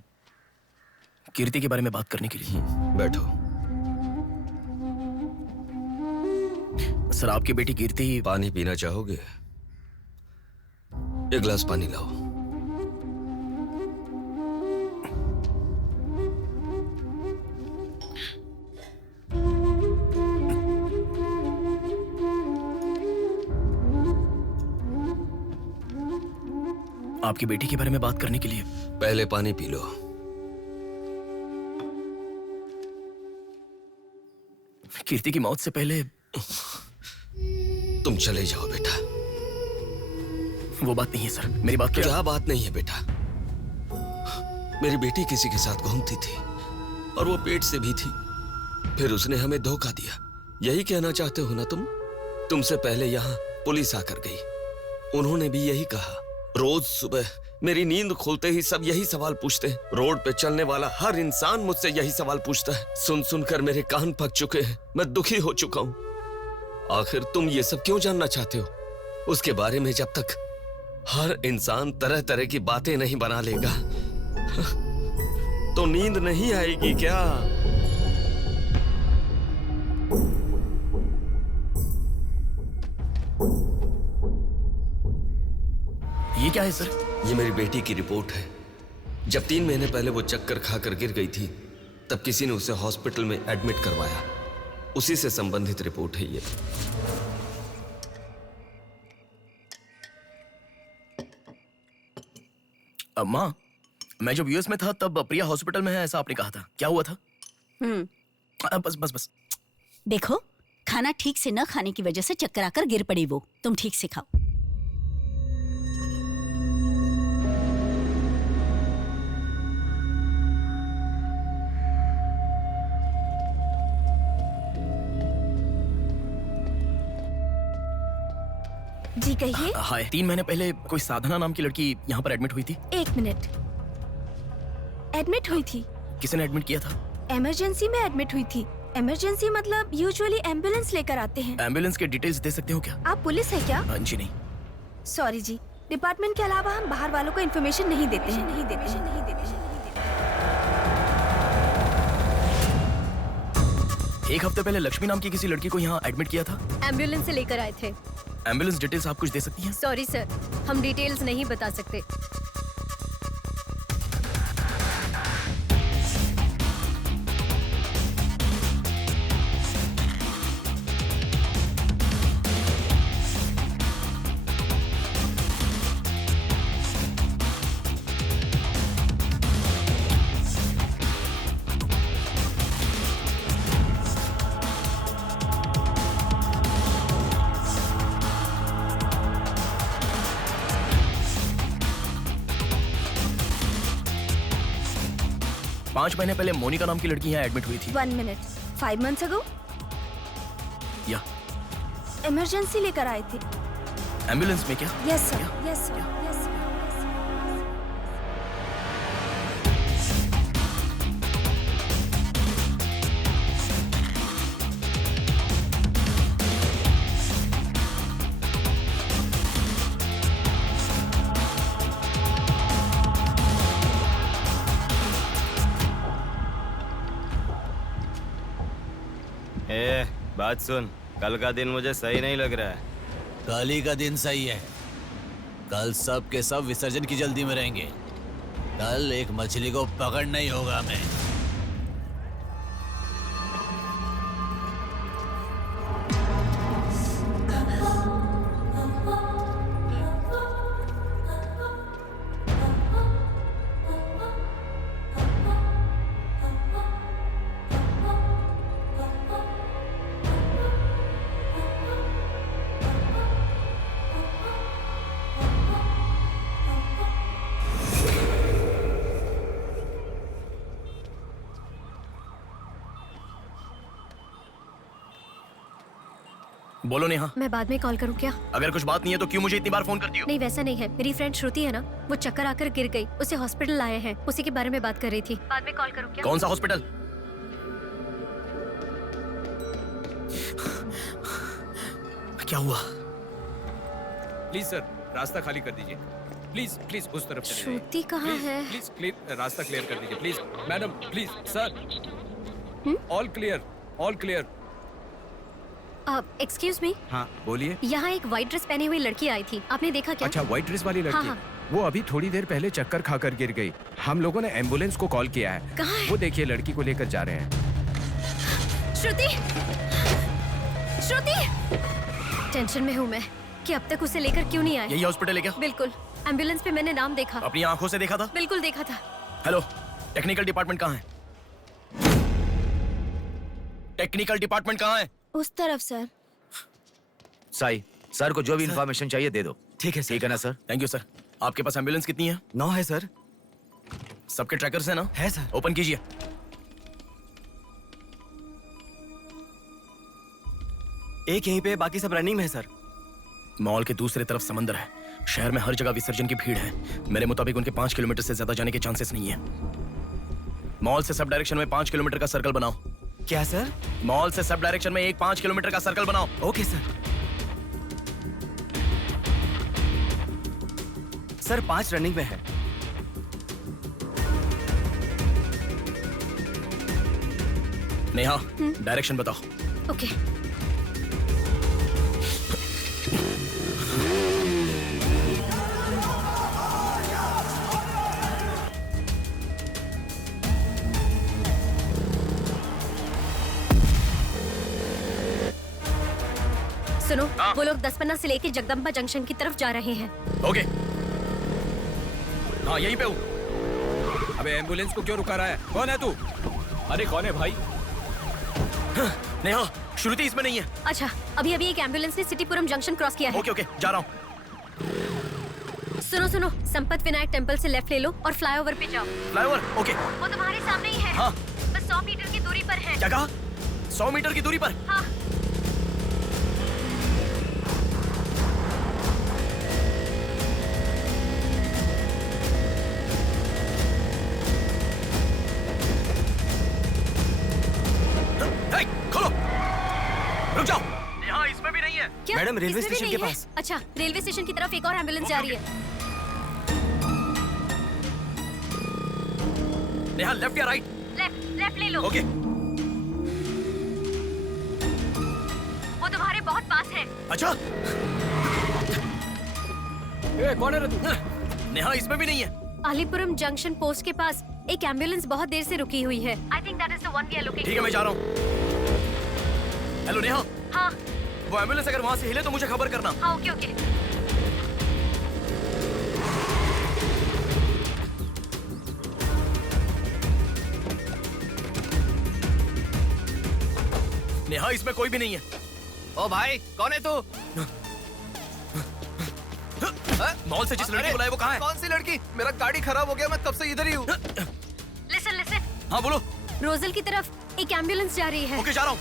कीर्ति के बारे में बात करने के लिए। बैठो। सर आपकी बेटी कीर्ति। पानी पीना चाहोगे? एक गिलास पानी लाओ। आपकी बेटी के बारे में बात करने के लिए। पहले पानी पी लो। कीर्ति की मौत से पहले तुम चले जाओ बेटा। वो बात नहीं है सर, मेरी बात क्या बात नहीं है बेटा? मेरी बेटी किसी के साथ घूमती थी और वो पेट से भी थी, फिर उसने हमें धोखा दिया। यही कहना चाहते हो ना तुम? तुमसे पहले यहाँ पुलिस आकर गई, उन्होंने भी यही कहा। रोज सुबह मेरी नींद खोलते ही सब यही सवाल पूछते हैं। रोड पे चलने वाला हर इंसान मुझसे यही सवाल पूछता है। सुन सुनकर मेरे कान पक चुके हैं, मैं दुखी हो चुका हूँ। आखिर तुम ये सब क्यों जानना चाहते हो? उसके बारे में जब तक हर इंसान तरह तरह की बातें नहीं बना लेगा तो नींद नहीं आएगी क्या? ये क्या है सर? ये मेरी बेटी की रिपोर्ट है। जब 3 महीने पहले वो चक्कर खाकर गिर गई थी तब किसी ने उसे हॉस्पिटल में एडमिट करवाया। उसी से संबंधित रिपोर्ट है ये। माँ, मैं जब यूएस में था तब प्रिया हॉस्पिटल में है ऐसा आपने कहा था, क्या हुआ था? बस बस बस। देखो, खाना ठीक से न खाने की वजह से चक्कर आकर गिर पड़ी वो। तुम ठीक से खाओ। जी कहिए। हाय। 3 महीने पहले कोई साधना नाम की लड़की यहाँ पर एडमिट हुई थी। 1 मिनट। एडमिट हुई थी? किसने एडमिट किया था? इमरजेंसी में एडमिट हुई थी। इमरजेंसी मतलब यूजुअली एम्बुलेंस लेकर आते हैं। एम्बुलेंस के डिटेल्स दे सकते हो क्या? आप पुलिस है क्या? जी नहीं। सॉरी जी, डिपार्टमेंट के अलावा हम बाहर वालों को इन्फॉर्मेशन नहीं देते हैं। नहीं देते हैं, नहीं देते हैं। 1 हफ्ते पहले लक्ष्मी नाम की किसी लड़की को यहाँ एडमिट किया था। एम्बुलेंस से लेकर आए थे। एम्बुलेंस डिटेल्स आप कुछ दे सकती हैं? सॉरी सर, हम डिटेल्स नहीं बता सकते। पांच महीने पहले मोनिका नाम की लड़की यहाँ एडमिट हुई थी। 1 मिनट। 5 months ago? या इमरजेंसी लेकर आए थे। एम्बुलेंस में क्या? Yes sir, yes sir, yes sir. बात सुन, कल का दिन मुझे सही नहीं लग रहा है। कल ही का दिन सही है, कल सब के सब विसर्जन की जल्दी में रहेंगे। कल एक मछली को पकड़ना ही होगा हमें। बोलो नेहा। मैं बाद में कॉल करूं क्या? अगर कुछ बात नहीं है तो क्यों मुझे इतनी बार फोन करती हो? नहीं वैसा नहीं है, मेरी फ्रेंड श्रुति है ना, वो चक्कर आकर गिर गई, उसे हॉस्पिटल लाए हैं, उसी के बारे में बात कर रही थी। बाद में कॉल करूं क्या? कौन सा हॉस्पिटल? क्या हुआ? प्लीज सर, रास्ता खाली कर दीजिए। प्लीज प्लीज उस तरफ चले जाइए। श्रुति कहाँ है? प्लीज क्लियर, रास्ता क्लियर कर दीजिए please. Madam please sir, all clear, all clear. Excuse me, हाँ बोलिए। यहाँ एक व्हाइट ड्रेस पहनी हुई लड़की आई थी, आपने देखा क्या? अच्छा, व्हाइट ड्रेस वाली लड़की। हाँ, हाँ। वो अभी थोड़ी देर पहले चक्कर खाकर गिर गई। हम लोगों ने एम्बुलेंस को कॉल किया है। कहाँ है? वो देखिए लड़की को लेकर जा रहे हैं। श्रुति, श्रुति! टेंशन में हूँ मैं कि अब तक उसे लेकर क्यों नहीं आए। यही हॉस्पिटल है क्या? बिल्कुल, एम्बुलेंस पे मैंने नाम देखा। अपनी आंखों से देखा था? बिल्कुल देखा था। हेलो, टेक्निकल डिपार्टमेंट कहाँ है? टेक्निकल डिपार्टमेंट कहाँ है? उस तरफ सर। साई, सर को जो भी इंफॉर्मेशन चाहिए दे दो। ठीक है सर। ठीक है ना सर? Thank you sir. आपके पास एम्बुलेंस कितनी है? 9 है सर। सबके ट्रैकर्स है ना? है सर। ओपन कीजिए। एक यहीं पे, बाकी सब रनिंग में है सर। मॉल के दूसरी तरफ समंदर है। शहर में हर जगह विसर्जन की भीड़ है। मेरे मुताबिक उनके 5 किलोमीटर से ज्यादा जाने के चांसेस नहीं है। मॉल से सब डायरेक्शन में 5 किलोमीटर का सर्कल बनाओ। क्या सर? मॉल से सब डायरेक्शन में एक 5 किलोमीटर का सर्कल बनाओ। Okay sir. सर 5 रनिंग में है। नेहा, डायरेक्शन बताओ। ओके। सुनो, वो लोग 10 से लेके जगदम्बा जंक्शन की तरफ जा रहे हैं। ओके। हाँ यहीं पे हूँ। अबे एम्बुलेंस को क्यों रुका रहा है? कौन है तू? अरे कौन है भाई? नेहा, श्रुति इसमें नहीं है। अच्छा, अभी अभी एक एम्बुलेंस ने सिटीपुरम जंक्शन क्रॉस किया है। ओके ओके, जा रहा हूँ। सुनो सुनो, संपत विनायक टेम्पल से लेफ्ट ले लो और फ्लाईओवर पे जाओ। फ्लाईओवर? ओके। वो तुम्हारे सामने ही है। हाँ। बस 100 मीटर की दूरी पर है। क्या कहा? 100 मीटर की दूरी पर? हाँ। खोलो, रुक जाओ। यहाँ इसमें भी नहीं है। क्या? मैडम, रेलवे इसमें भी स्टेशन नहीं के है? पास। अच्छा, रेलवे स्टेशन की तरफ एक और एम्बुलेंस जा रही है। नेहा, लेफ्ट या राइट? लेफ्ट ले लो। ओके। वो तुम्हारे बहुत पास है। अच्छा। कौन है तू? नेहा, इसमें भी नहीं है। अलीपुरम जंक्शन पोस्ट के पास एक एम्बुलेंस बहुत देर से रुकी हुई है। I think that is the one we are looking ठीक है, मैं जा रहा हूँ। हेलो नेहा। हाँ। वो एम्बुलेंस अगर वहाँ से हिले तो मुझे खबर करना। हाँ, ओके ओके। नेहा, इसमें कोई भी नहीं है। ओ भाई, कौन है तू? मॉल से जिस लड़की को बुलाया वो कहाँ है? कौन सी लड़की? मेरा गाड़ी खराब हो गया, मैं तब से इधर ही हूँ। लिसन। हाँ बोलो। रोजल की तरफ एक एम्बुलेंस जा रही है। ओके, जा रहा हूँ।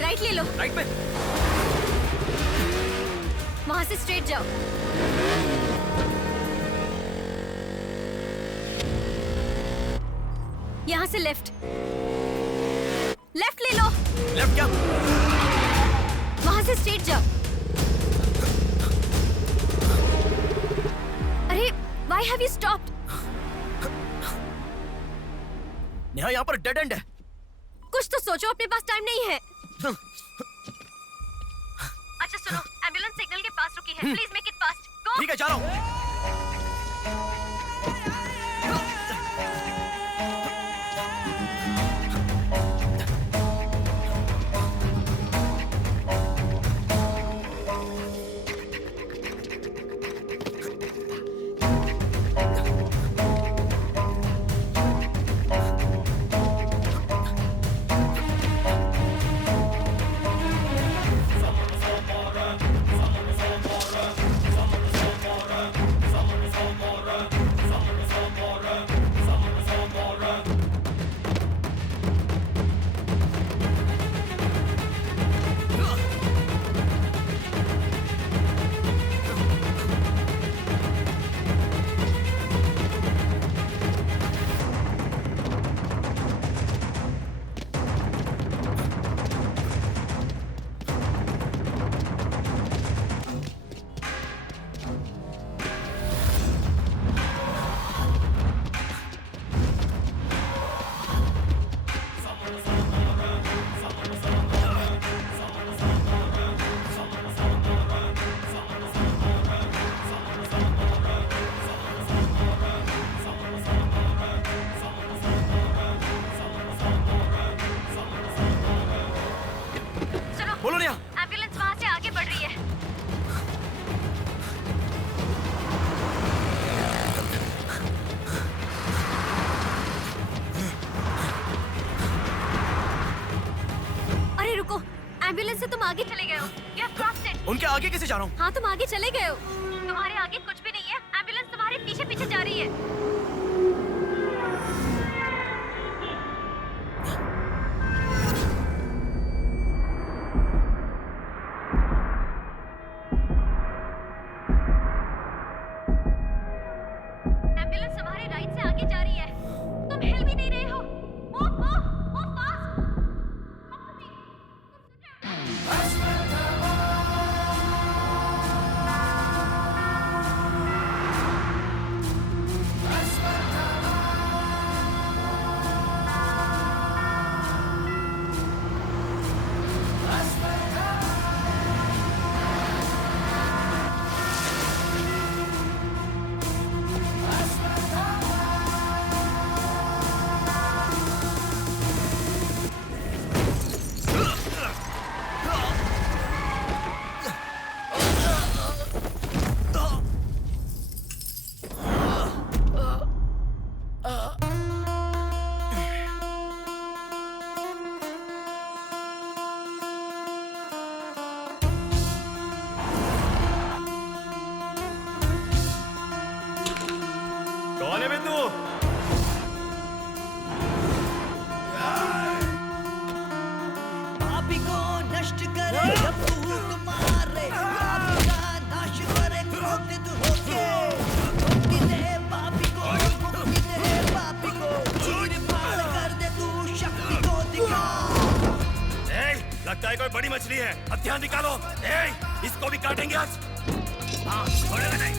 राइट ले लो। राइट पे? वहाँ से स्ट्रेट जाओ। यहाँ से लेफ्ट ले लो। लेफ्ट क्या? वहाँ से स्ट्रेट जाओ। अरे, why have you stopped? Neha, यहाँ पर डेड एंड है। कुछ तो सोचो, अपने पास टाइम नहीं है। अच्छा सुनो, एम्बुलेंस सिग्नल के पास रुकी है, प्लीज मेक इट फास्ट। गो। ठीक है, जा रहा हूँ। बोलो नेहा। एम्बुलेंस वहाँ से आगे बढ़ रही है। अरे रुको, एम्बुलेंस से तुम आगे चले गए हो। You have crossed it। उनके आगे कैसे जा रहा हूँ? हाँ, तुम आगे चले गए हो। तुम्हारे आगे कुछ भी नहीं है, एम्बुलेंस तुम्हारे पीछे पीछे जा रही है। एम्बुलेंस तुम्हारे राइट से आगे जा रही है, तुम हिल भी नहीं रहे हो। Move fast. कौन है बिंदु? पापी को नष्ट करे जब फूट मारे, पापी का नाश करे क्रोधित होके। मुक्ति दे पापी को, मुक्ति दे पापी को, चीर फाड़ कर दे तू शक्ति को दिखा। लगता है कोई बड़ी मछली है, अब ध्यान निकालो। इसको भी काटेंगे आज। हाँ, छोड़ेगा नहीं।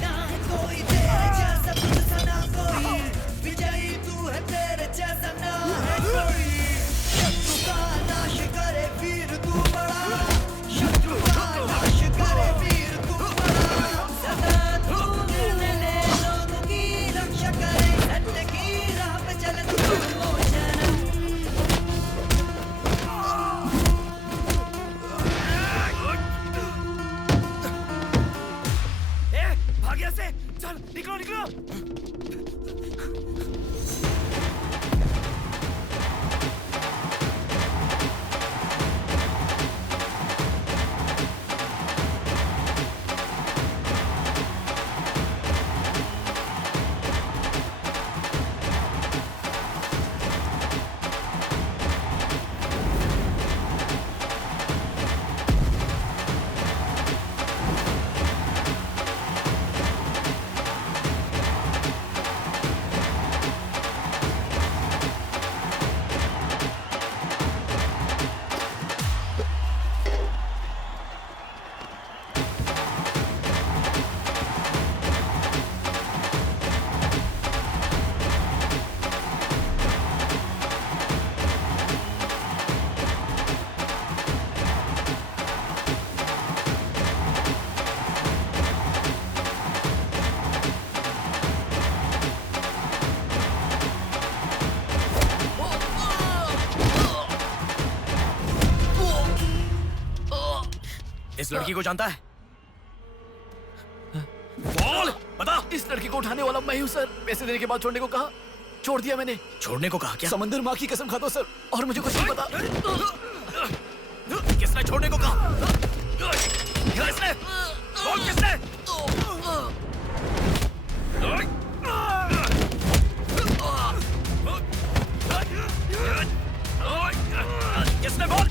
ना है कोई तेरे जैसा, तुझसा ना कोई, विजयी तू है तेरे जैसा ना है कोई। शत्रु का नाश करे वीर तू बड़ा, शत्रु का नाश करे वीर तू बड़ा। सदा तू निर्णय ले लोगों की रक्षा करे, सत्य की राह पे चले तू निर्मोचन। भाग्य से चल, निकलो निकलो। इस लड़की को जानता है? बोल बता। इस लड़की को उठाने वाला मैं हूँ सर। पैसे देने के बाद छोड़ने को कहा, छोड़ दिया मैंने। छोड़ने को कहा क्या? समंदर माँ की कसम खाता हूँ सर, और मुझे कुछ नहीं पता। किसने छोड़ने को कहा? किसने? बोल किसने? किसने? बोल।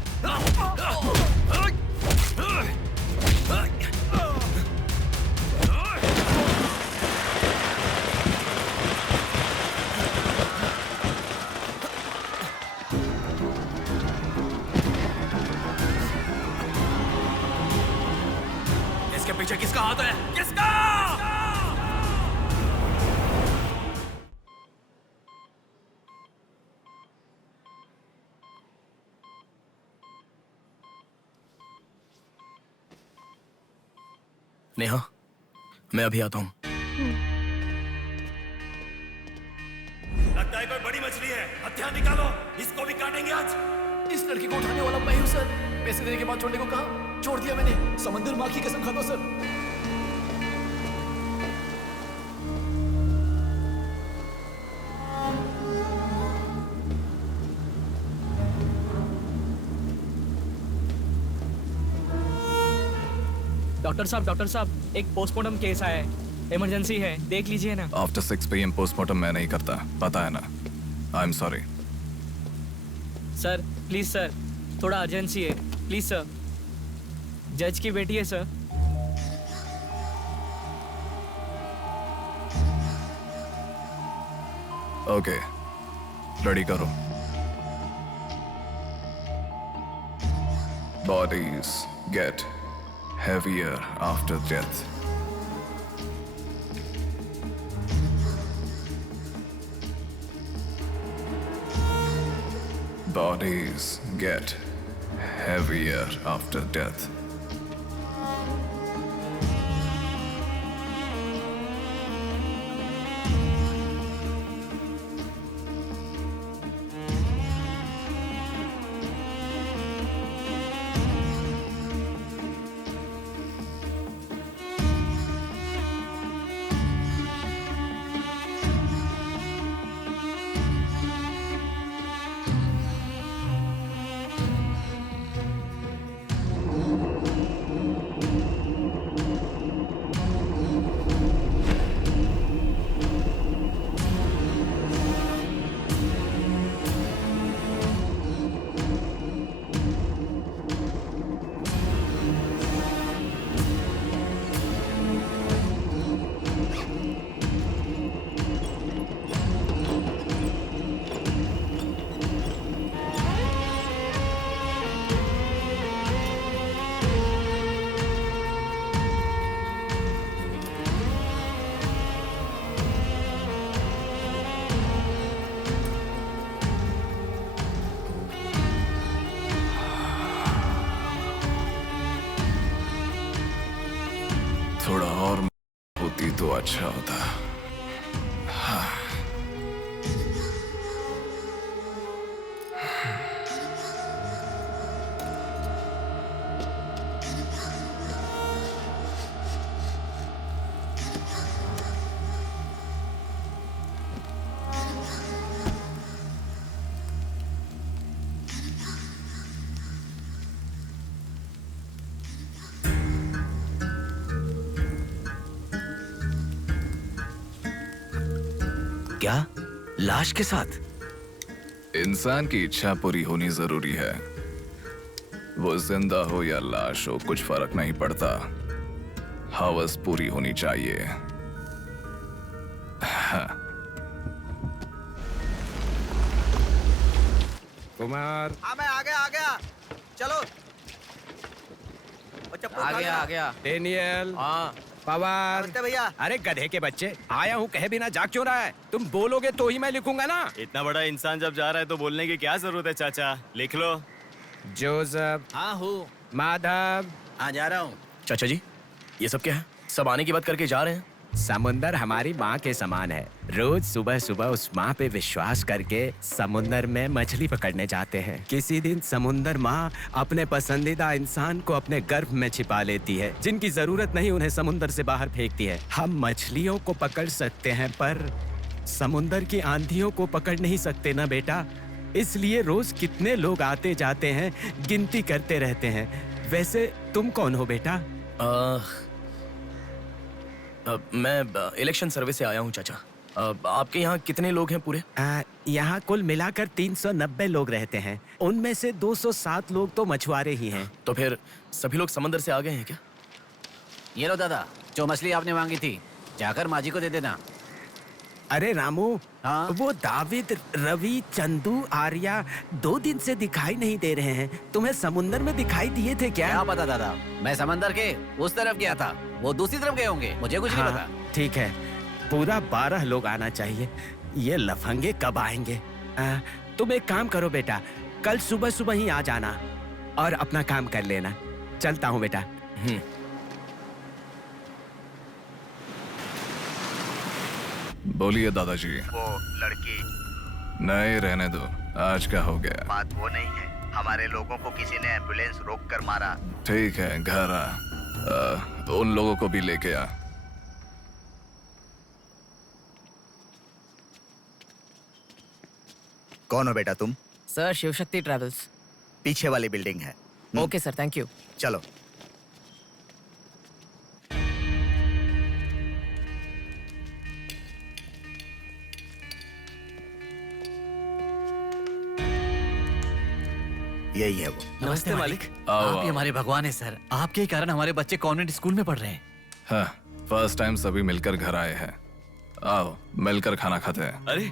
इसके पीछे किसका हाथ है? किसका? नेहा, मैं अभी आता हूँ। लगता है कोई बड़ी मछली है, हथियार निकालो, इसको भी काटेंगे आज। इस लड़की को उठाने वाला मैं हूँ सर। पैसे देने के बाद छोड़ने को कहा, छोड़ दिया मैंने। समंदर माँ की कसम खाता हूँ सर। डॉक्टर साहब, एक पोस्टमार्टम केस आया है, इमरजेंसी है, देख लीजिए ना। आफ्टर 6 PM पोस्टमार्टम मैं नहीं करता, पता है ना। I am sorry. Sir please sir, थोड़ा अर्जेंसी है, प्लीज सर। जज की बेटी है सर। ओके, रेडी करो। Bodies get heavier after death. Bodies get heavier after death. थोड़ा और होती तो अच्छा होता। हाँ। क्या? लाश के साथ? इंसान की इच्छा पूरी होनी जरूरी है। वो जिंदा हो या लाश हो, कुछ फर्क नहीं पड़ता। हवस पूरी होनी चाहिए। हाँ। कुमार। हाँ मैं आ गया। चलो। आ गया। डेनियल। हाँ। पवार। नमस्ते भैया। अरे गधे के बच्चे, आया हूँ कहे बिना जाग क्यों रहा है? तुम बोलोगे तो ही मैं लिखूंगा ना। इतना बड़ा इंसान जब जा रहा है तो बोलने की क्या जरूरत है चाचा? लिख लो। जोसेफ। हाँ हूँ। माधव। हाँ जा रहा हूँ। चाचा जी, ये सब क्या है? सब आने की बात करके जा रहे हैं। समुंदर हमारी माँ के समान है। रोज सुबह सुबह उस माँ पे विश्वास करके समुंदर में मछली पकड़ने जाते हैं। किसी दिन समुंदर माँ अपने पसंदीदा इंसान को अपने गर्भ में छिपा लेती है। जिनकी जरूरत नहीं उन्हें समुंदर से बाहर फेंकती है। हम मछलियों को पकड़ सकते हैं पर समुंदर की आंधियों को पकड़ नहीं सकते ना बेटा। इसलिए रोज कितने लोग आते जाते हैं, गिनती करते रहते हैं। वैसे तुम कौन हो बेटा? मैं इलेक्शन सर्विस से आया हूँ चाचा। आपके यहाँ कितने लोग हैं पूरे? यहाँ कुल मिलाकर 390 लोग रहते हैं। उनमें से 207 लोग तो मछुआरे ही हैं। तो फिर सभी लोग समंदर से आ गए हैं क्या? ये लो दादा, जो मछली आपने मांगी थी, जाकर माँ जी को दे देना। अरे रामू, वो दाविद, रवि, चंदू, आर्या 2 दिन से दिखाई नहीं दे रहे हैं। तुम्हें समुंदर में दिखाई दिए थे क्या? क्या पता दादा, मैं समंदर के उस तरफ गया था, वो दूसरी तरफ गए होंगे, मुझे कुछ नहीं पता। ठीक है, पूरा 12 लोग आना चाहिए। ये लफंगे कब आएंगे? तुम एक काम करो बेटा, कल सुबह सुबह ही आ जाना और अपना काम कर लेना। चलता हूँ बेटा। बोलिए दादाजी। वो लड़की नहीं, रहने दो। आज क्या हो गया? बात वो नहीं है, हमारे लोगों को किसी ने एम्बुलेंस रोक कर मारा। ठीक है, घर आ। उन लोगों को भी लेके आ। कौन हो बेटा तुम? Sir, Shivshakti travels. पीछे वाली बिल्डिंग है। Okay sir, thank you. चलो। यही है वो। नमस्ते मालिक। आप ही हमारे भगवान है सर। आपके ही कारण हमारे बच्चे कॉन्वेंट स्कूल में पढ़ रहे हैं। हाँ, फर्स्ट टाइम सभी मिलकर घर आए हैं। आओ मिलकर खाना खाते हैं। अरे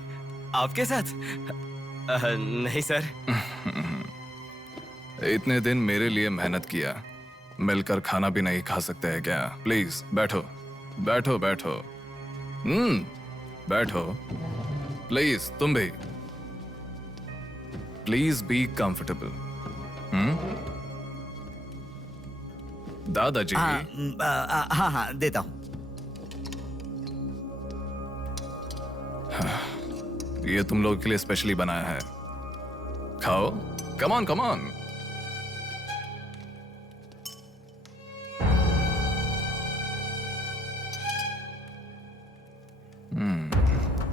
आपके साथ? नहीं सर। इतने दिन मेरे लिए मेहनत किया, मिलकर खाना भी नहीं खा सकते हैं क्या? प्लीज बैठो बैठो बैठो। बैठो प्लीज। तुम भी प्लीज बी कंफर्टेबल। दादाजी। हाँ हाँ देता हूँ। ये तुम लोगों के लिए स्पेशली बनाया है, खाओ। Come on come on.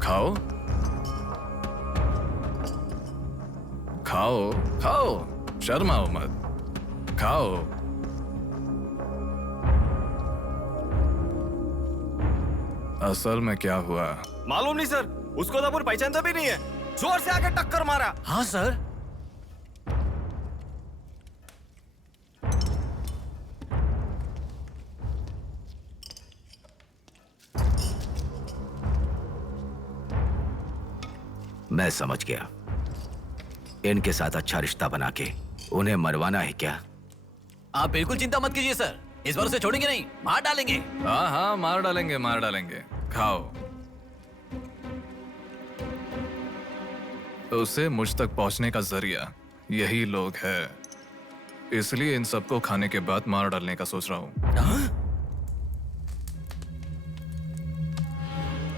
खाओ खाओ खाओ, शर्माओ मत, खाओ। असल में क्या हुआ मालूम नहीं सर, उसको तो अपन पहचानता भी नहीं है। जोर से आके टक्कर मारा। हाँ सर। मैं समझ गया। इनके साथ अच्छा रिश्ता बना के उन्हें मरवाना है क्या? आप बिल्कुल चिंता मत कीजिए सर, इस बार उसे छोड़ेंगे नहीं, मार डालेंगे। हाँ हाँ, मार डालेंगे मार डालेंगे। खाओ। उसे मुझ तक पहुंचने का जरिया यही लोग है, इसलिए इन सबको खाने के बाद मार डालने का सोच रहा हूं।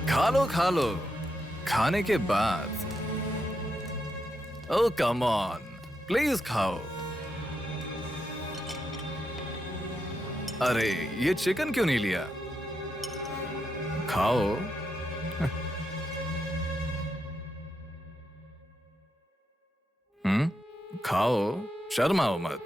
खा लो खा लो, खाने के बाद। ओह कम ऑन, प्लीज खाओ। अरे ये चिकन क्यों नहीं लिया? खाओ। खाओ, शर्माओ मत।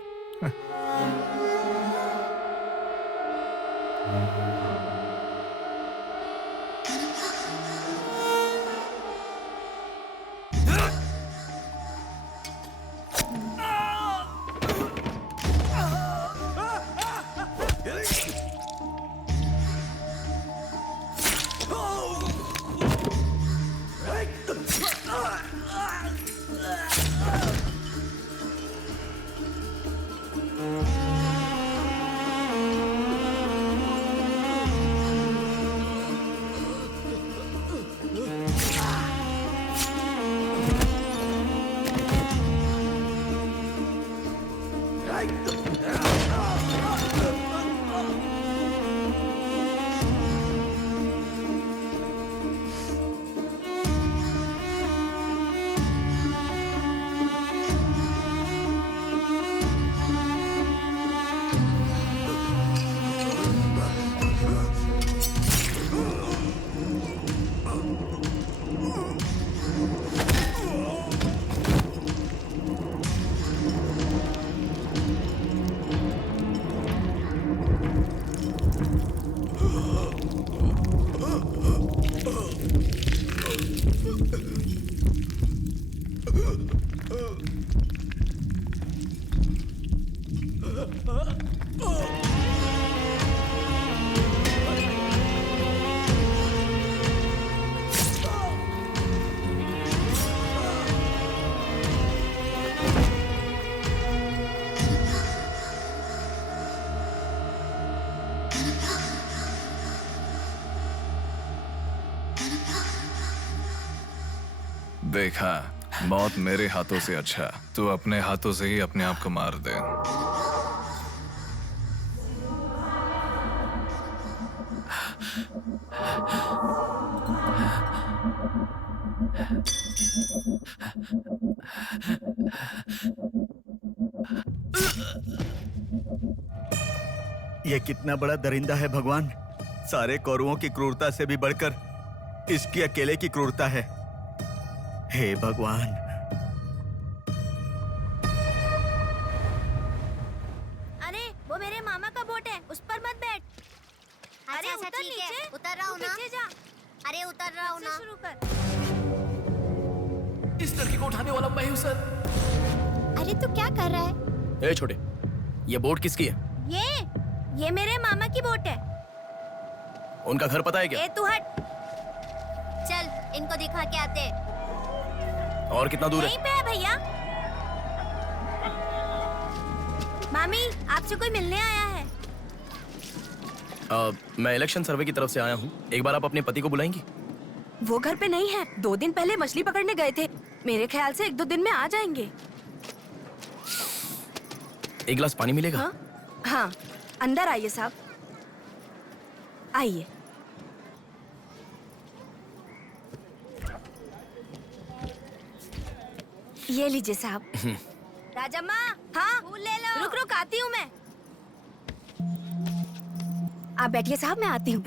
देखा, मौत मेरे हाथों से अच्छा तू अपने हाथों से ही अपने आप को मार दे। ये कितना बड़ा दरिंदा है भगवान। सारे कौरवों की क्रूरता से भी बढ़कर इसकी अकेले की क्रूरता है। हे भगवान। अरे वो मेरे मामा का बोट है, उस पर मत बैठ। अरे अच्छा, उतर ठीक है, नीचे, उतर रहा हूँ ना। पीछे जा। अरे उतर रहा हूँ ना। शुरू कर। इस लड़की को उठाने वाला मैं हूँ सर। अरे तू क्या कर रहा है? ए छोटे, ये बोट किसकी है? ये मेरे मामा की बोट है। उनका घर पता है क्या? ए तू हट। चल इनको दिखा के आते। और कितना दूर है? यहीं पे है भैया। मामी आपसे कोई मिलने आया है। मैं इलेक्शन सर्वे की तरफ से आया हूँ। एक बार आप अपने पति को बुलाएंगी? वो घर पे नहीं है, 2 दिन पहले मछली पकड़ने गए थे। मेरे ख्याल से 1-2 दिन में आ जाएंगे। एक गिलास पानी मिलेगा? हाँ, अंदर आइए साहब, आइए। ये लीजिए साहब। राजम्मा, हाँ फूल ले लो। रुक रुक आती हूँ मैं। आप बैठिए साहब, मैं आती हूँ।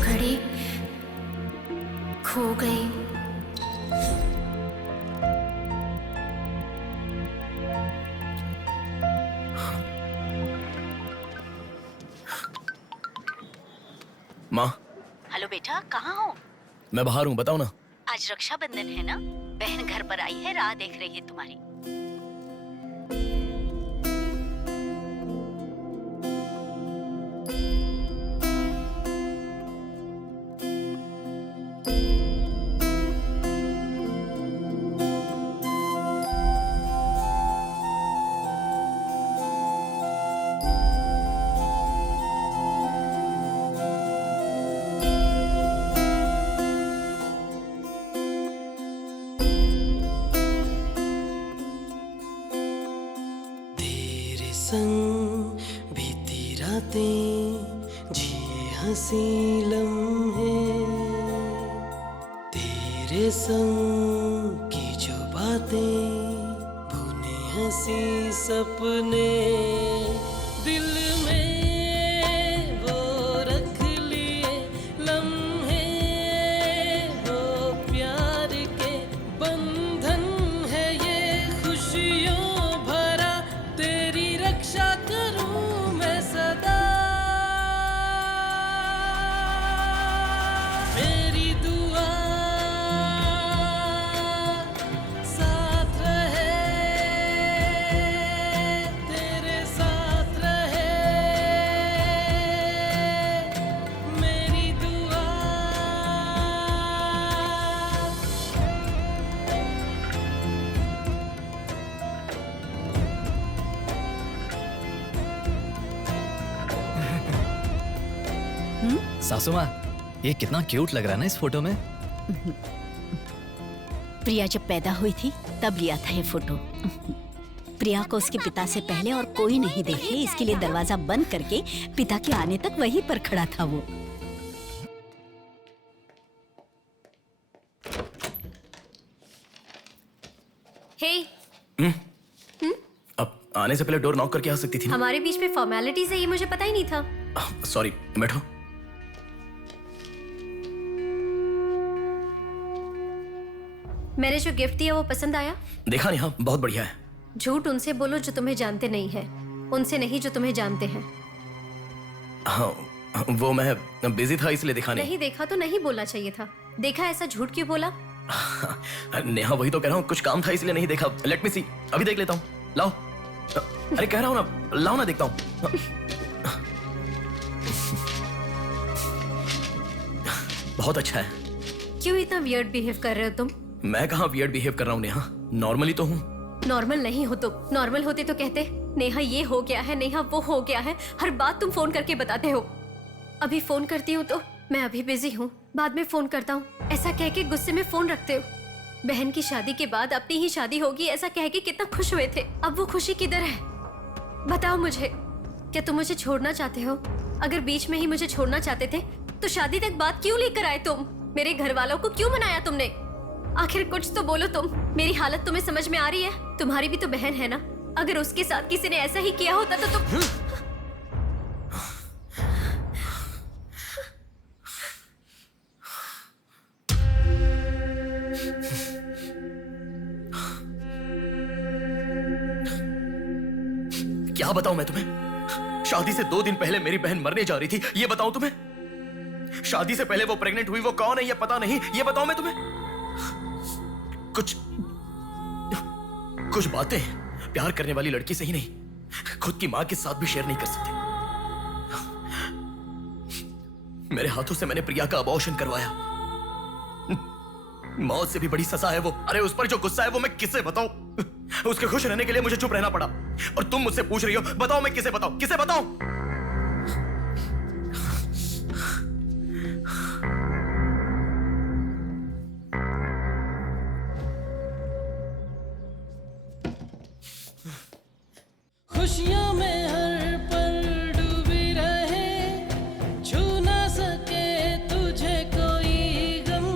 घड़ी खो गई। माँ, हेलो बेटा, कहाँ हो? मैं बाहर हूँ, बताओ ना। आज रक्षाबंधन है ना, बहन घर पर आई है, राह देख रही है तुम्हारी। संग बीती रातें जिए हंसी लम्हे, तेरे संग की जो बातें बुने हंसी सपने, दिल में वो रख लिए लम्हे, वो प्यार के बंधन है ये खुशियों भरा, तेरी रक्षा करूं मैं सदा, मेरी दुआ साथ रहे, तेरे साथ रहे, मेरी दुआ। सासू माँ, ये कितना क्यूट लग रहा है ना इस फोटो में। प्रिया जब पैदा हुई थी तब लिया था ये फोटो। प्रिया को उसके पिता से पहले और कोई नहीं देखे, इसके लिए दरवाजा बंद करके पिता के आने तक वहीं पर खड़ा था वो। हे, अब आने से पहले डोर नॉक करके आ सकती थी ना? हमारे बीच में फॉर्मेलिटीज है, ये मुझे पता ही नहीं था। सॉरी, बैठो। मैंने जो गिफ्ट दिया वो पसंद आया? देखा नहीं, हाँ बहुत बढ़िया है। झूठ उनसे बोलो जो तुम्हें जानते नहीं है, उनसे नहीं जो तुम्हें जानते हैं। हाँ वो मैं बिजी था इसलिए दिखा नहीं। नहीं देखा तो नहीं बोलना चाहिए था। देखा ऐसा झूठ क्यों बोला? नेहा वही तो कह रहा हूँ, कुछ काम था इसलिए नहीं देखा। लेट मी सी, अभी देख लेता हूँ। लाओ। अरे कह रहा हूँ ना, लाओ ना देखता हूँ। बहुत अच्छा है। क्यों इतना वियर्ड बिहेव कर रहे हो तुम? मैं कहाँ वियर्ड बिहेव कर रहा हूँ नेहा, नॉर्मली तो हूँ। नॉर्मल नहीं हो तुम। नॉर्मल होते तो कहते नेहा ये हो गया है, नेहा वो हो गया है। हर बात तुम फोन करके बताते हो। अभी फोन करती हूँ तो मैं अभी बिजी हूँ, बाद में फोन करता हूँ, ऐसा कह के गुस्से में फोन रखते हो। बहन की शादी के बाद अपनी ही शादी होगी ऐसा कह के कितना खुश हुए थे, अब वो खुशी किधर है? बताओ मुझे, क्या तुम मुझे छोड़ना चाहते हो? अगर बीच में ही मुझे छोड़ना चाहते थे तो शादी तक बात क्यों लेकर आए तुम? मेरे घर वालों को क्यों मनाया तुमने? आखिर कुछ तो बोलो तुम। मेरी हालत तुम्हें समझ में आ रही है? तुम्हारी भी तो बहन है ना, अगर उसके साथ किसी ने ऐसा ही किया होता तो तुम क्या बताऊं मैं तुम्हें? शादी से 2 दिन पहले मेरी बहन मरने जा रही थी, ये बताऊं तुम्हें? शादी से पहले वो प्रेग्नेंट हुई, वो कौन है ये पता नहीं, ये बताऊं मैं तुम्हें? कुछ बातें प्यार करने वाली लड़की से ही नहीं, खुद की मां के साथ भी शेयर नहीं कर सकते। मेरे हाथों से मैंने प्रिया का अबॉर्शन करवाया। मौत से भी बड़ी सजा है वो। अरे उस पर जो गुस्सा है वो मैं किसे बताऊं? उसके खुश रहने के लिए मुझे चुप रहना पड़ा। और तुम मुझसे पूछ रही हो, बताओ मैं किसे बताऊं? किसे बताऊं? खुशियों में हर पल डूबी रहे, छू ना सके तुझे कोई गम।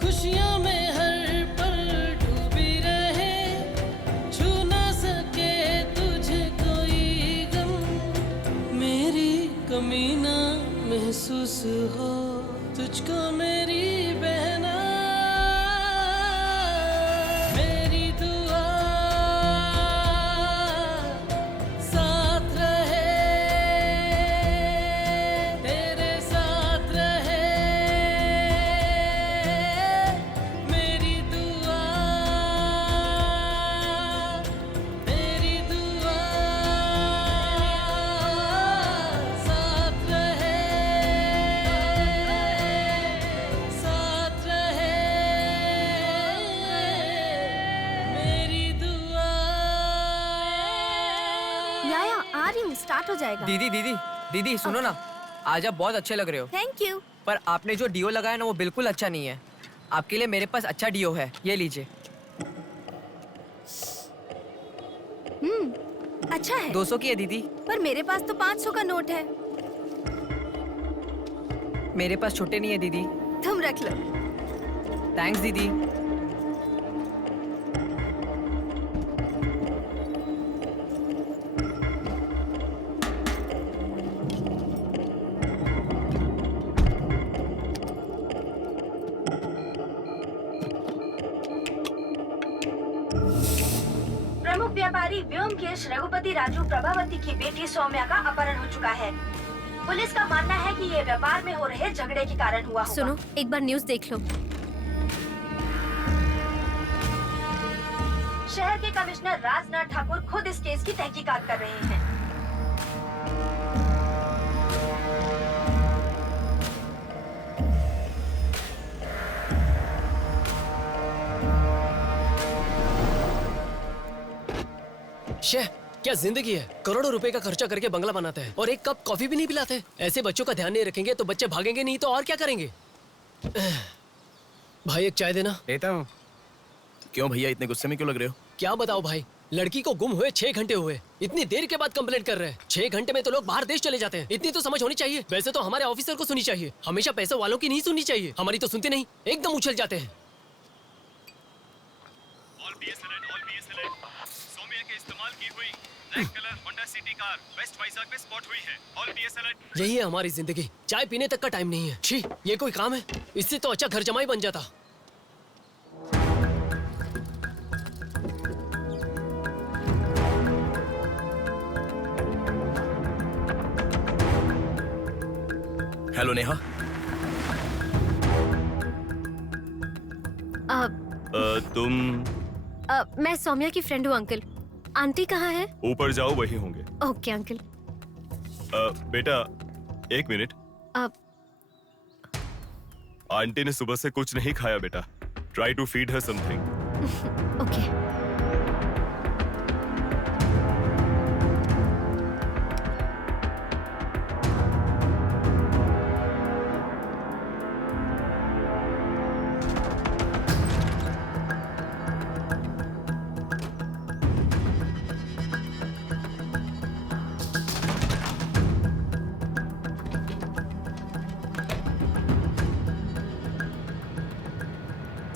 खुशियों में हर पल डूबी रहे, छू ना सके तुझे कोई गम। मेरी कमी ना महसूस हो तुझको मेरी बहना। मेरी दुआ साथ रहे, तेरे साथ रहे। मेरी दुआ साथ रहे, साथ रहे। मेरी दुआ। याया आ रही हूँ, स्टार्ट हो जाएगा। दीदी दीदी दीदी सुनो ना, आज आप बहुत अच्छे लग रहे हो। Thank you. पर आपने जो डियो लगाया ना वो बिल्कुल अच्छा नहीं है। आपके लिए मेरे पास अच्छा डियो है, ये लीजिए। अच्छा है। 200 की है दीदी। पर मेरे पास तो 500 का नोट है। मेरे पास छोटे नहीं है दीदी। तुम रख लो। थैंक्स दीदी। प्रमुख व्यापारी व्योमकेश रघुपति राजू प्रभावती की बेटी सौम्या का अपहरण हो चुका है। पुलिस का मानना है कि ये व्यापार में हो रहे झगड़े के कारण हुआ होगा। सुनो, एक बार न्यूज़ देख लो। शहर के कमिश्नर राजनाथ ठाकुर खुद इस केस की तहकीकात कर रहे हैं। शेह, क्या जिंदगी है? करोड़ों रुपए का खर्चा करके बंगला बनाते हैं और एक कप कॉफी भी नहीं पिलाते। ऐसे बच्चों का ध्यान नहीं रखेंगे तो बच्चे भागेंगे नहीं तो और क्या करेंगे? भाई एक चाय देना। देता हूँ। क्यों भैया इतने गुस्से में क्यों लग रहे हो? क्या बताओ भाई, लड़की को गुम हुए 6 घंटे हुए, इतनी देर के बाद कंप्लेंट कर रहे हैं। 6 घंटे में तो लोग बाहर देश चले जाते हैं। इतनी तो समझ होनी चाहिए। वैसे तो हमारे ऑफिसर को सुनी चाहिए, हमेशा पैसे वालों की नहीं सुननी चाहिए। हमारी तो सुनते नहीं, एकदम उछल जाते हैं। यही है हमारी जिंदगी, चाय पीने तक का टाइम नहीं है। छी, ये कोई काम है? इससे तो अच्छा घर जमाई बन जाता। हेलो नेहा। तुम? मैं सौम्या की फ्रेंड हूँ अंकल। आंटी कहाँ है? ऊपर जाओ, वही होंगे। Okay uncle. बेटा एक मिनट। आंटी ने सुबह से कुछ नहीं खाया बेटा। Try to feed her something. Okay.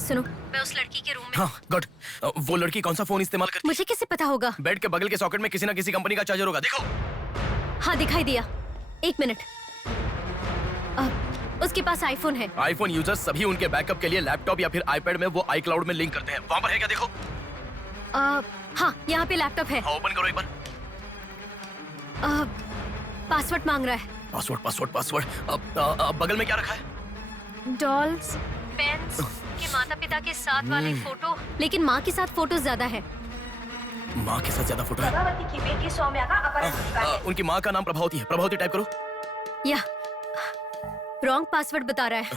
सुनो, मैं उस लड़की के रूम में। हाँ, गुड। वो लड़की कौन सा फोन इस्तेमाल करती है? मुझे कैसे पता होगा? बेड के बगल के सॉकेट में किसी ना किसी कंपनी का चार्जर होगा, देखो। हाँ, दिखाई दिया। एक मिनट। उसके पास आईफोन है। आईफोन यूजर्स सभी उनके बैकअप के लिए लैपटॉप या फिर आईपैड में वो iCloud में लिंक करते हैं। वहाँ पर है क्या, देखो। हाँ, यहाँ पे लैपटॉप है। हाँ, ओपन करो एक बार। पासवर्ड मांग रहा है। पासवर्ड। बगल में क्या रखा है? डॉल्स, पेन्स, के माता पिता के साथ वाले फोटो। लेकिन माँ के साथ फोटो ज्यादा है। माँ के साथ ज्यादा फोटो है? प्रभावती की बेटी सौम्या का अपहरण हो चुका है। उनकी माँ का नाम प्रभावती है। प्रभावती टाइप करो। या रॉन्ग पासवर्ड बता रहा है।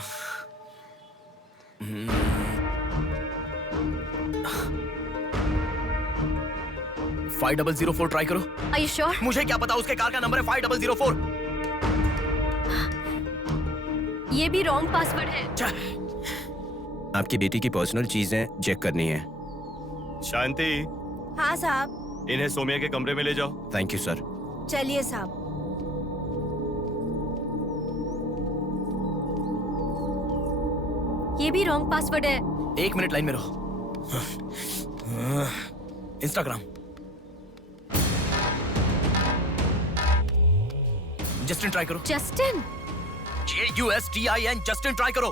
5004 ट्राई करो। Are you sure? मुझे क्या पता, उसके कार का नंबर है 5004। ये भी रॉन्ग पासवर्ड है। आपकी बेटी की पर्सनल चीजें चेक करनी है। शांति, हाँ साहब। इन्हें सोमिया के कमरे में ले जाओ। Thank you sir. चलिए साहब। ये भी रॉन्ग पासवर्ड है। 1 मिनट लाइन में रहो। इंस्टाग्राम। जस्टिन ट्राई करो। जस्टिन? JUSTIN, जस्टिन ट्राई करो।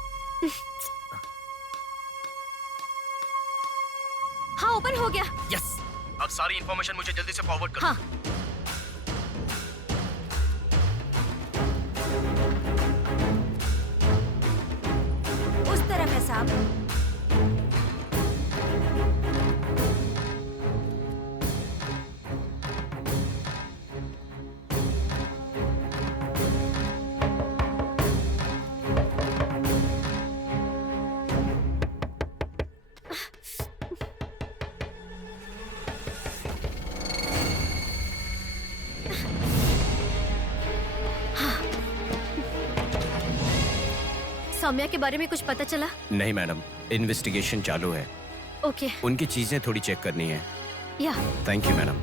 हाँ, ओपन हो गया। यस। अब सारी इंफॉर्मेशन मुझे जल्दी से फॉरवर्ड करो। हाँ। उस तरफ है साहब। सौम्या के बारे में कुछ पता चला? नहीं मैडम, इन्वेस्टिगेशन चालू है। ओके। उनकी चीजें थोड़ी चेक करनी है। Yeah. Thank you madam.